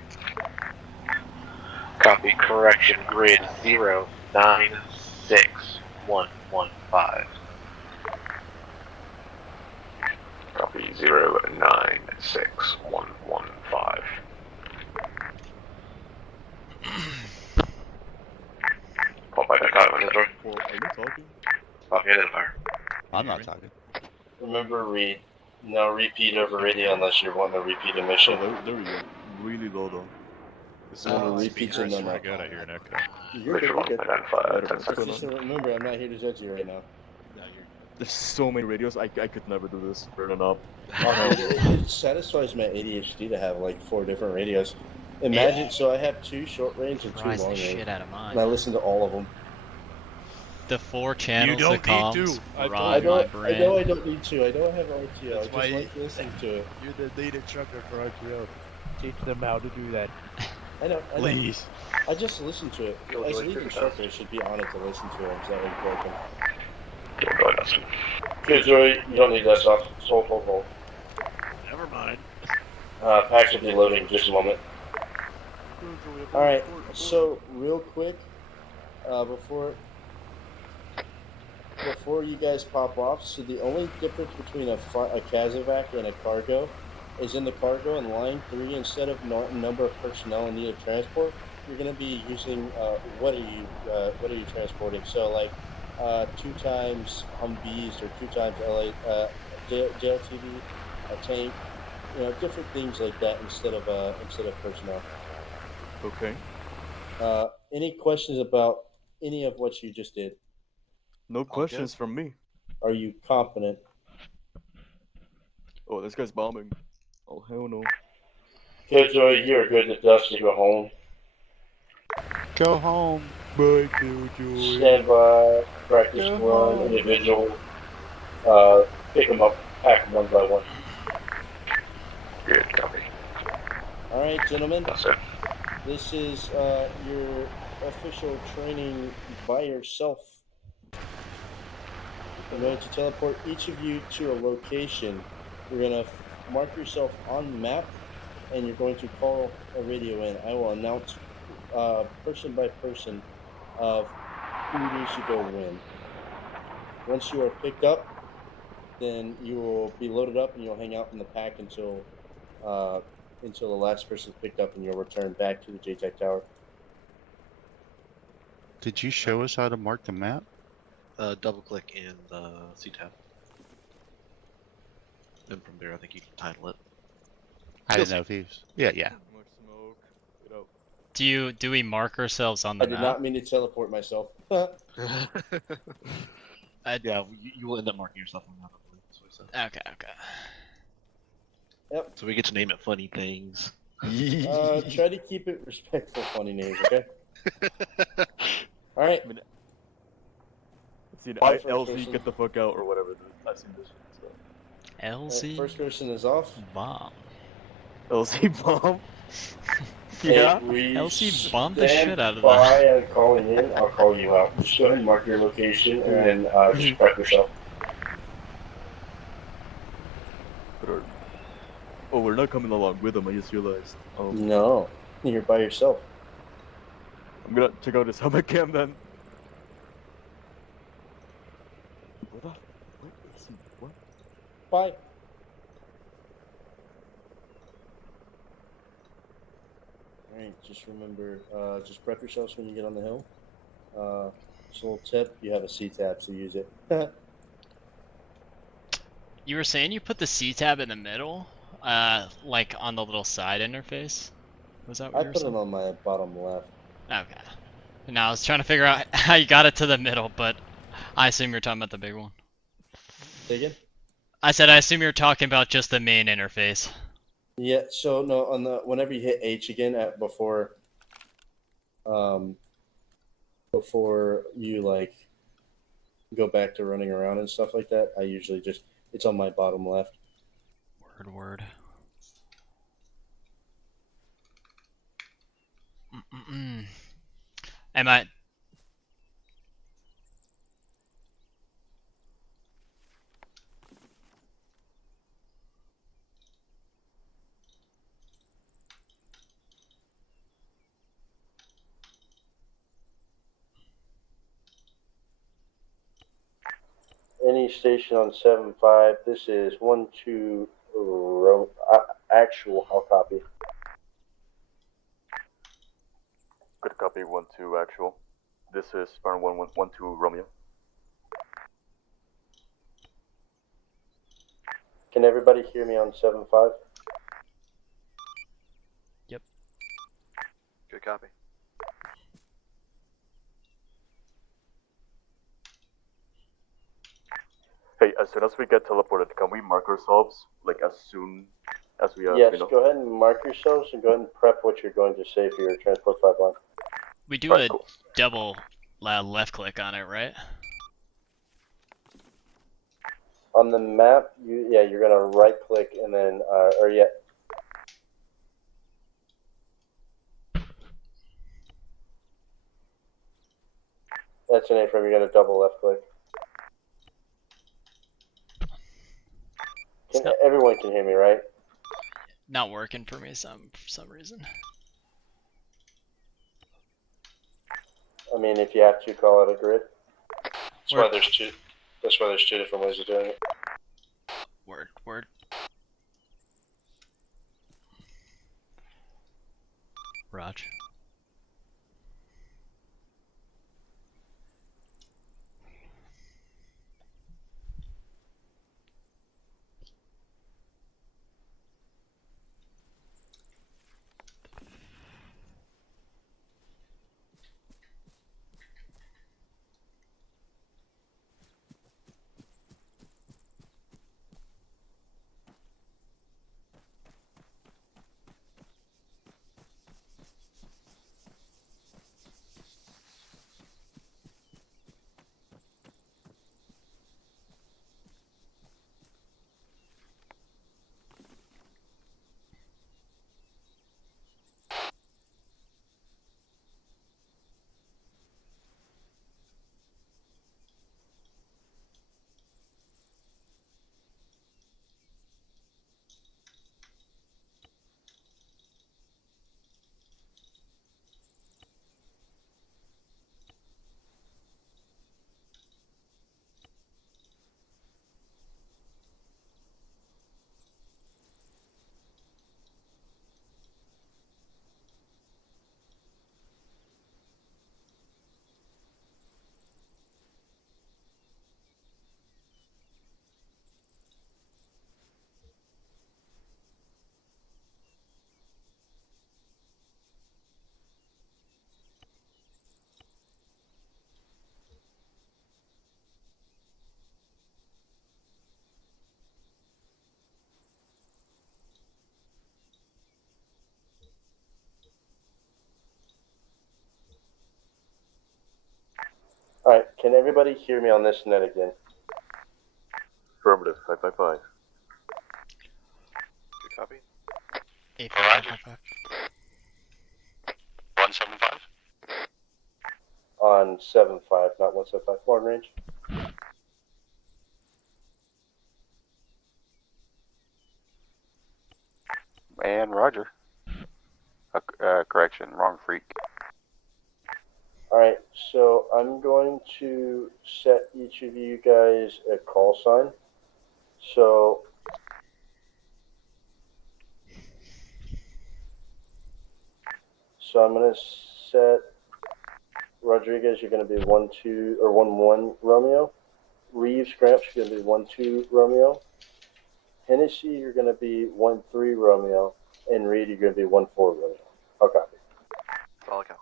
Copy. Correction. Grid 096115. Copy 096115. Pop by the car, Are you talking? Copy identifier. I'm not talking. Remember, read. No repeat over radio unless you're wanting to repeat a mission. Oh, there we go. Really low though. No repeats in them. I gotta hear an echo. You're good. You're good. Identifier, 10 It's seconds. just remember, I'm not here to judge you right now. There's so many radios. I could never do this. Burning up. It satisfies my ADHD to have like 4 different radios. Imagine, so I have 2 short range and 2 Fries long the range, shit out of mine. and I listen to all of them. The 4 channels don't of need comms to. I rot know, my I brain. know I don't need to. I know I have RTO. I That's just why like listening to it. You're the lead instructor for RTO. Teach them how to do that. I know. Please. I just listen to it. As lead instructor, I should be on it to listen to it. Is that important? Killjoy Dustin. Killjoy, you don't need that stuff. Hold. Never mind. Packs will be loading in just a moment. Alright, so real quick, before you guys pop off, so the only difference between a Casevac and a cargo is in the cargo in line 3, instead of number of personnel in need of transport, you're going to be using what are you transporting? So like 2 times Humvees or 2 times JLTV, a tank, different things like that instead of personnel. Okay. Any questions about any of what you just did? No questions from me. Are you confident? Oh, this guy's bombing. Oh, hell no. Killjoy, you're good to dust to go home. Go home. Bye, Killjoy. Stand by, practice run, individual. Pick them up, pack them one by one. Good, copy. Alright, gentlemen. That's it. This is your official training by yourself. I'm going to teleport each of you to a location. You're going to mark yourself on the map, and you're going to call a radio in. I will announce person by person of who needs to go when. Once you are picked up, then you will be loaded up and you'll hang out in the pack until the last person is picked up, and you'll return back to the JTAC tower. Did you show us how to mark the map? Double click in the C tab. And from there, I think you can title it. I didn't know if he was. Yeah. Much smoke. Get out. Do we mark ourselves on the I did map? not mean to teleport myself. Yeah, you will end up marking yourself on the map, I believe. That's what he said. Okay. Yep. So we get to name it funny things. Try to keep it respectful, funny names, okay? Alright. I've seen First LZ person. get the fuck out or whatever. I've seen this. So. LZ First person is off. bomb. LZ bomb. Yeah. We LC bombed the stand shit out of by that. and calling in. I'll call you out. Just go ahead and mark your location and just prep yourself. Oh, we're not coming along with them. I just realized. No, you're by yourself. I'm gonna check out his helmet cam then. What? Bye. Alright, just remember, just prep yourselves when you get on the hill. Just a little tip, you have a C-tab, so use it. You were saying you put the C-tab in the middle? Like on the little side interface? Was that what I you were put saying? it on my bottom left. Okay. Now I was trying to figure out how you got it to the middle, but I assume you're talking about the big one. Say again? I said I assume you're talking about just the main interface. Yeah, so no, on the whenever you hit H again before you like go back to running around and stuff like that, I usually just it's on my bottom left. Word. Am I? Any station on 7-5, this is 1-2 actual, I'll copy. Good copy, 1-2 actual. This is Spartan 1-2 Romeo. Can everybody hear me on 7-5? Yep. Good copy. Hey, as soon as we get teleported, can we mark ourselves, like, as soon as we, yes, you know? go ahead and mark yourselves and go ahead and prep what you're going to say for your transport 5 line. We do a double left click on it, right? On the map, you're gonna right click and then, that's an A-frame, you're gonna double left click. Everyone can hear me, right? Not working for me for some reason. I mean, if you have to, call it a grid. That's why there's two different ways of doing it. Word. Raj. Alright, can everybody hear me on this net again? Affirmative, 555. Good copy. 8555. 175. On 7-5, not 175, horn range. And Roger. Correction, wrong freak. Alright, so I'm going to set each of you guys a call sign. So I'm gonna set Rodriguez. You're gonna be 1-2 or 1-1 Romeo. Reeves Gramps, you're gonna be 1-2 Romeo. Hennessy, you're gonna be 1-3 Romeo, and Reed, you're gonna be 1-4 Romeo. I'll copy. I'll copy.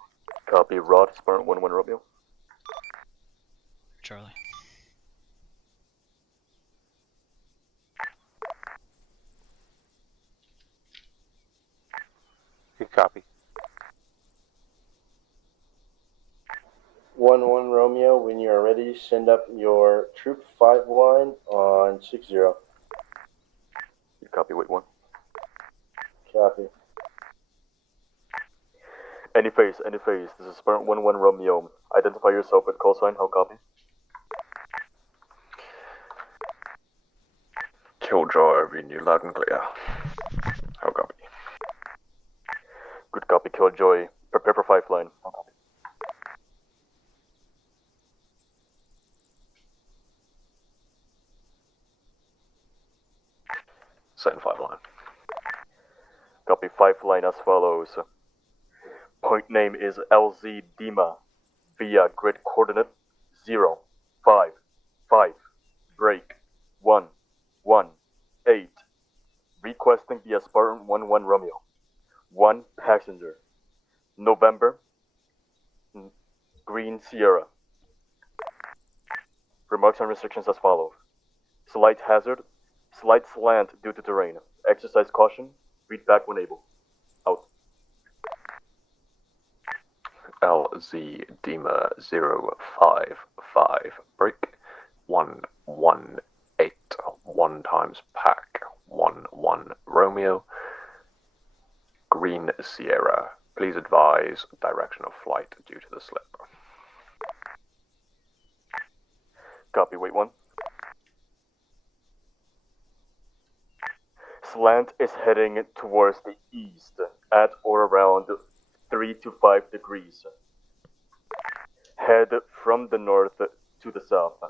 Copy. Rod, Spartan 1-1 Romeo. Charlie. Good copy. 1-1 Romeo, when you are ready, send up your troop 5 line on 6-0. You copy, wait 1. Copy. Any phase. This is Spartan 1-1 Romeo. Identify yourself with call sign, how copy? Killjoy, reading you loud and clear. How copy? Good copy, Killjoy. Prepare for 5 line. How copy? Send 5 line. Copy 5 line as follows. Point name is LZ Dima via grid coordinate 0, 5, 5, break 1, 1, 8. Requesting via Spartan 1-1 Romeo. 1 passenger. November, Green Sierra. Remarks and restrictions as follows. Slight hazard, slight slant due to terrain. Exercise caution, read back when able. Out. LZ Dima 055 break 118 1 times pack 11 Romeo Green Sierra. Please advise direction of flight due to the slip. Copy, wait 1. Slant is heading towards the east at or around 3 to 5 degrees. Head from the north to the south.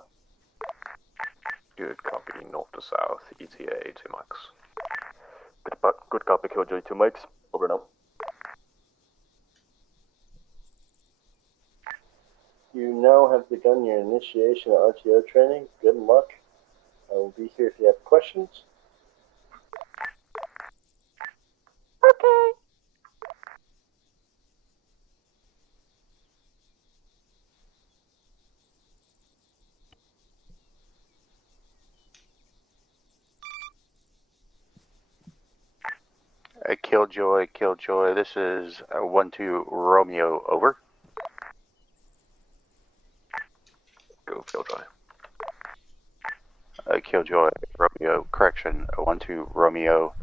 Good copy, north to south, ETA 2 mics. Good copy, Killjoy 2 mics. Over now. You now have begun your initiation of RTO training. Good luck. I will be here if you have questions. Okay. Killjoy, this is 1-2 Romeo, over. Go, Killjoy. Killjoy, Romeo, correction, 1-2 Romeo.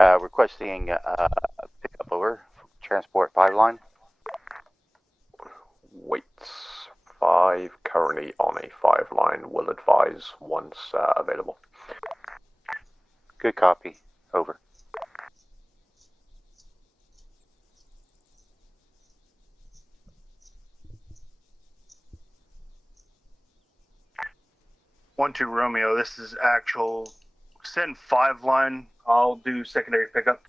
Requesting pickup over, transport 5 line. Waits 5, currently on a 5 line, will advise once available. Good copy, over. One two Romeo, this is actual. Send 5 line. I'll do secondary pickup.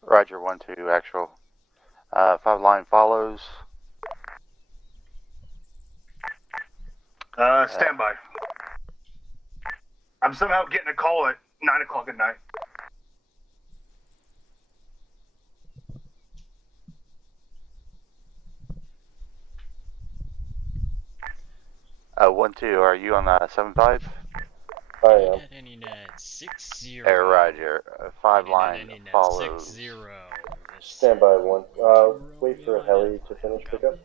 Roger, 1-2 actual. 5 line follows. Stand by. I'm somehow getting a call at 9 o'clock at night. 1-2, are you on 7-5? I am. Internet 60. Roger. 5 line follows. 60. Stand by 1. Wait for a heli to finish pickup.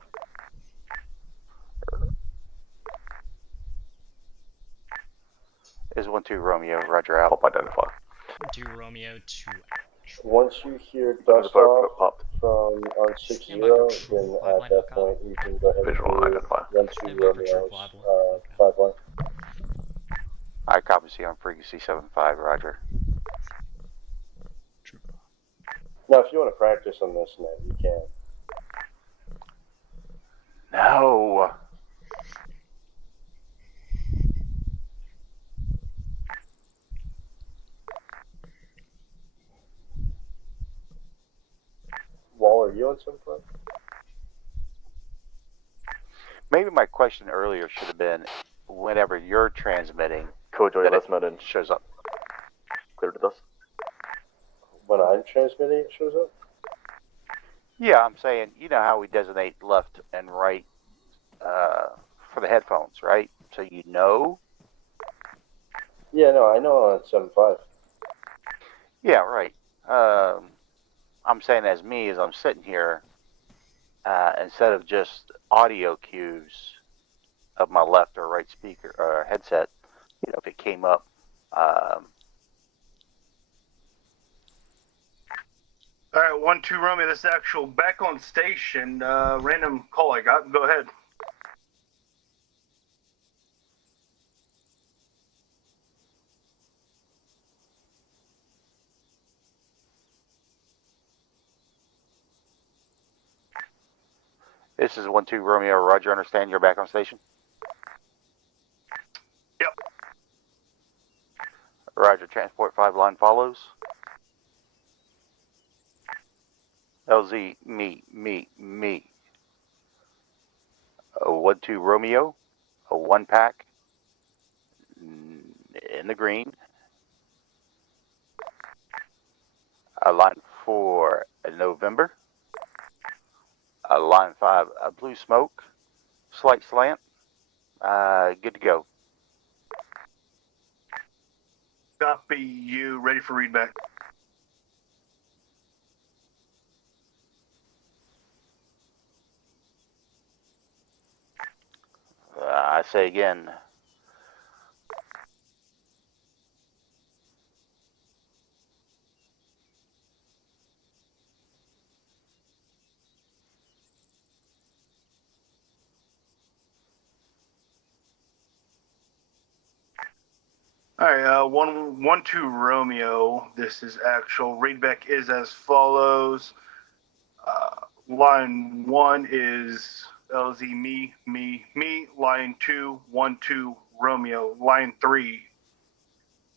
Is 1-2 Romeo, Roger out. Help identify. 2 Romeo 2. Once you hear dust off from on 6-0, then at that point you can go ahead and Visual do identify. 1-2 Romeo's 5 line. I copy C on frequency 7-5, Roger. Now, if you want to practice on this net, you can. No. radio on 7.5? Maybe my question earlier should have been, whenever you're transmitting, Killjoy, that let's it not in. shows up. Clear to dust. When I'm transmitting, it shows up? Yeah, I'm saying, you know how we designate left and right for the headphones, right? So you know. Yeah, no, I know on 7.5. Yeah, right. I'm saying as me, as I'm sitting here, instead of just audio cues of my left or right speaker or headset, you know, if it came up. All right, 1-2 Romeo. This is actual back on station. Random call I got. Go ahead. This is 1-2 Romeo. Roger, understand you're back on station? Yep. Roger, transport 5 line follows. LZ, me. 1-2 Romeo, a 1 pack in the green. Line 4 November. Line 5 blue smoke, slight slant. Good to go. Copy you. Ready for readback. I say again. All right, 1-2 Romeo. This is actual. Readback is as follows. Line 1 is LZ me. Line 2, 1-2 Romeo. Line 3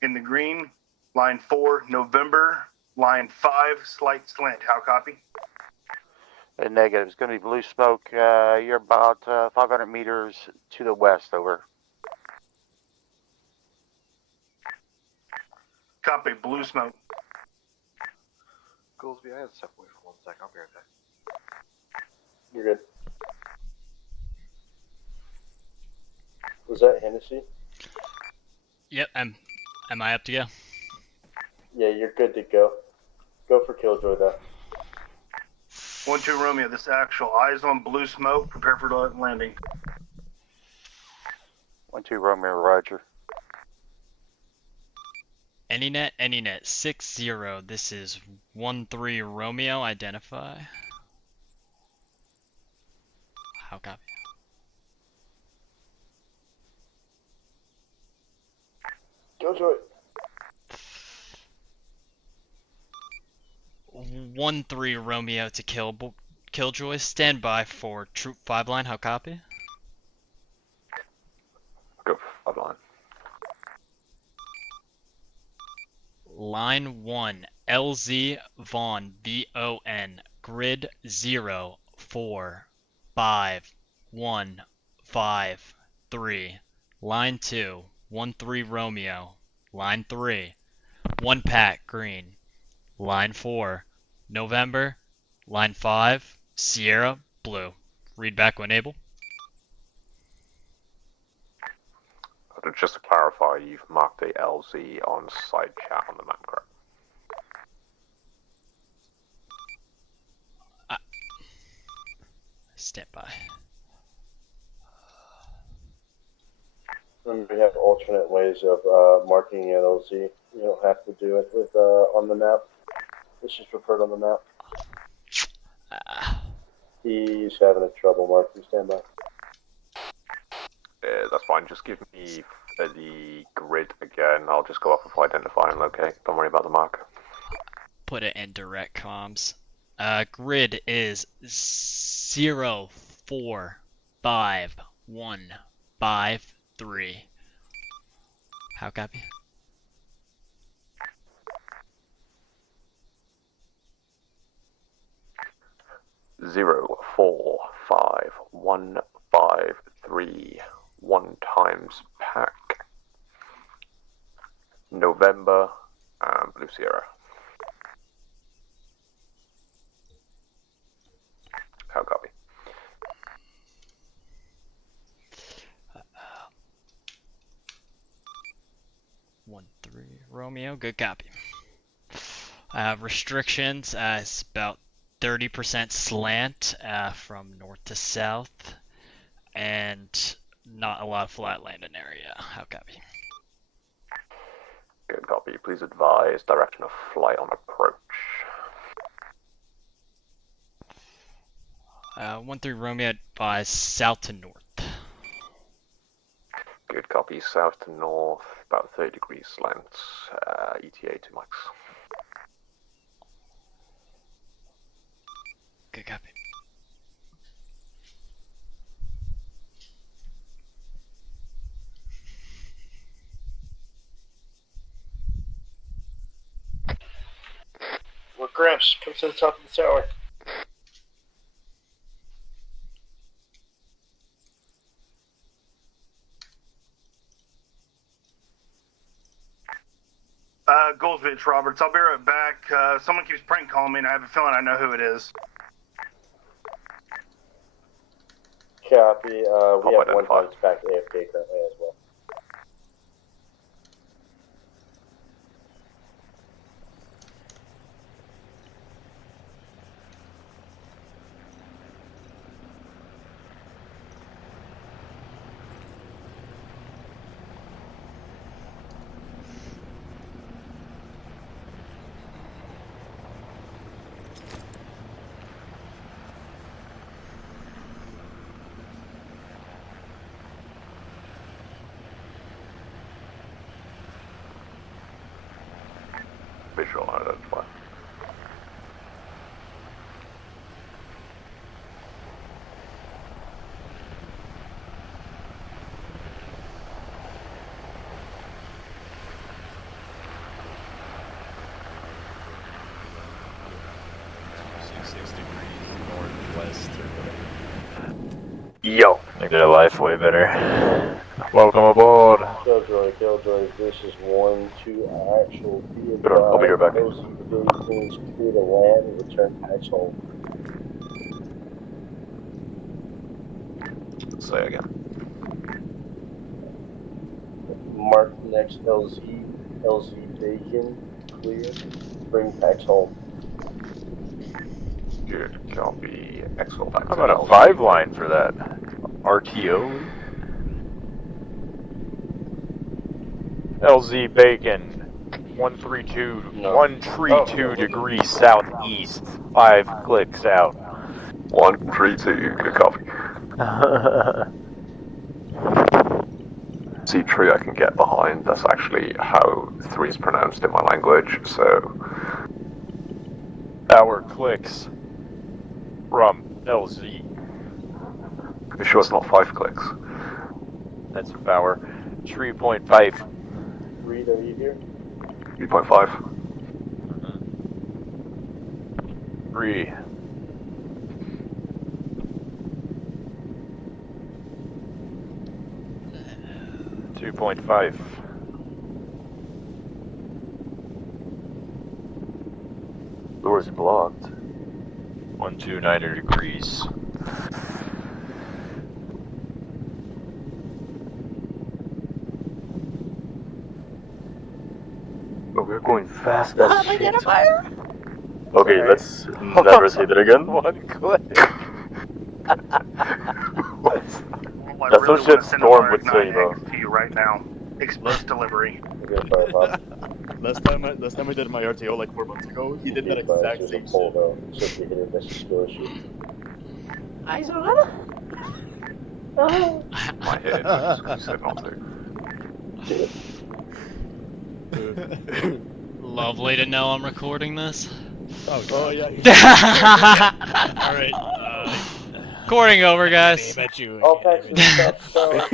in the green. Line 4 November. Line 5 slight slant. How copy? Negative. It's going to be blue smoke. You're about 500 meters to the west. Over. Copy. Blue smoke. Goolsby, I had to step away for 1 second. I'll be right back. You're good. Was that Hennessy? Yep, am I up to go? Yeah, you're good to go. Go for Killjoy, though. 1-2 Romeo. This actual. Eyes on blue smoke. Prepare for landing. 1-2 Romeo, Roger. AnyNet 60. This is 1-3 Romeo. Identify. How copy? Killjoy. 1-3 Romeo to Killjoy. Stand by for Troop 5 line. How copy? Go 5 line. Line 1 LZ Vaughn VON. Grid 0 4 5 1 5 3. Line 2 1-3 Romeo. Line 3 1 pack green. Line 4 November. Line 5 Sierra blue. Read back when able. Just to clarify, you've marked the LZ on side chat on the map, correct? Stand by. And we have alternate ways of marking LZ. You don't have to do it with on the map. It's just preferred on the map. He's having a trouble marking. Stand by. That's fine. Just give me the grid again. I'll just go off of identify and locate. Don't worry about the mark. Put it in direct comms. Grid is 0 4 5 1 5 3. How copy? 0451553 1 times pack. November, Blue Sierra. How copy? One, 3, Romeo, good copy. Restrictions, it's about 30% slant from north to south, and not a lot of flat land in area. How copy? Good copy. Please advise direction of flight on approach. 1-3 Romeo, advise south to north. Good copy. South to north, about 30 degrees slant. ETA to max. Good copy. We're Gramps. Come to the top of the tower. GOOLSBY, it's Roberts. I'll be right back. Someone keeps prank calling me, and I have a feeling I know who it is. Copy. We have one contact AFK currently as well. Visual identify. Yo. Make their life way better. Welcome aboard. Killjoy, this is 1-2 actual. I'll be right back. Please clear the land and return packs home. Say again. Mark next LZ Bacon, clear. Bring packs home. Good copy. Excellent. How about a 5-line for that? RTO? LZ Bacon, 132 degrees southeast, 5 clicks out. 132, good copy. C3 I can get behind, that's actually how 3 is pronounced in my language, so... Our clicks from LZ. You sure it's not 5 clicks? That's our 3.5. Reed, are you here? 3.5. 3. .5. Doors blocked. 129 degrees. Oh, we're going fast as shit. Okay, let's never say that again. 1 click. That's some shit Storm would say, bro. To you right now. Express delivery. Last time I did my RTO like 4 months ago, he did that exact same shit. Eyes on. My head was said not to. Lovely to know I'm recording this. Oh yeah. Alright. Recording over, guys. I bet you. All packs in the top.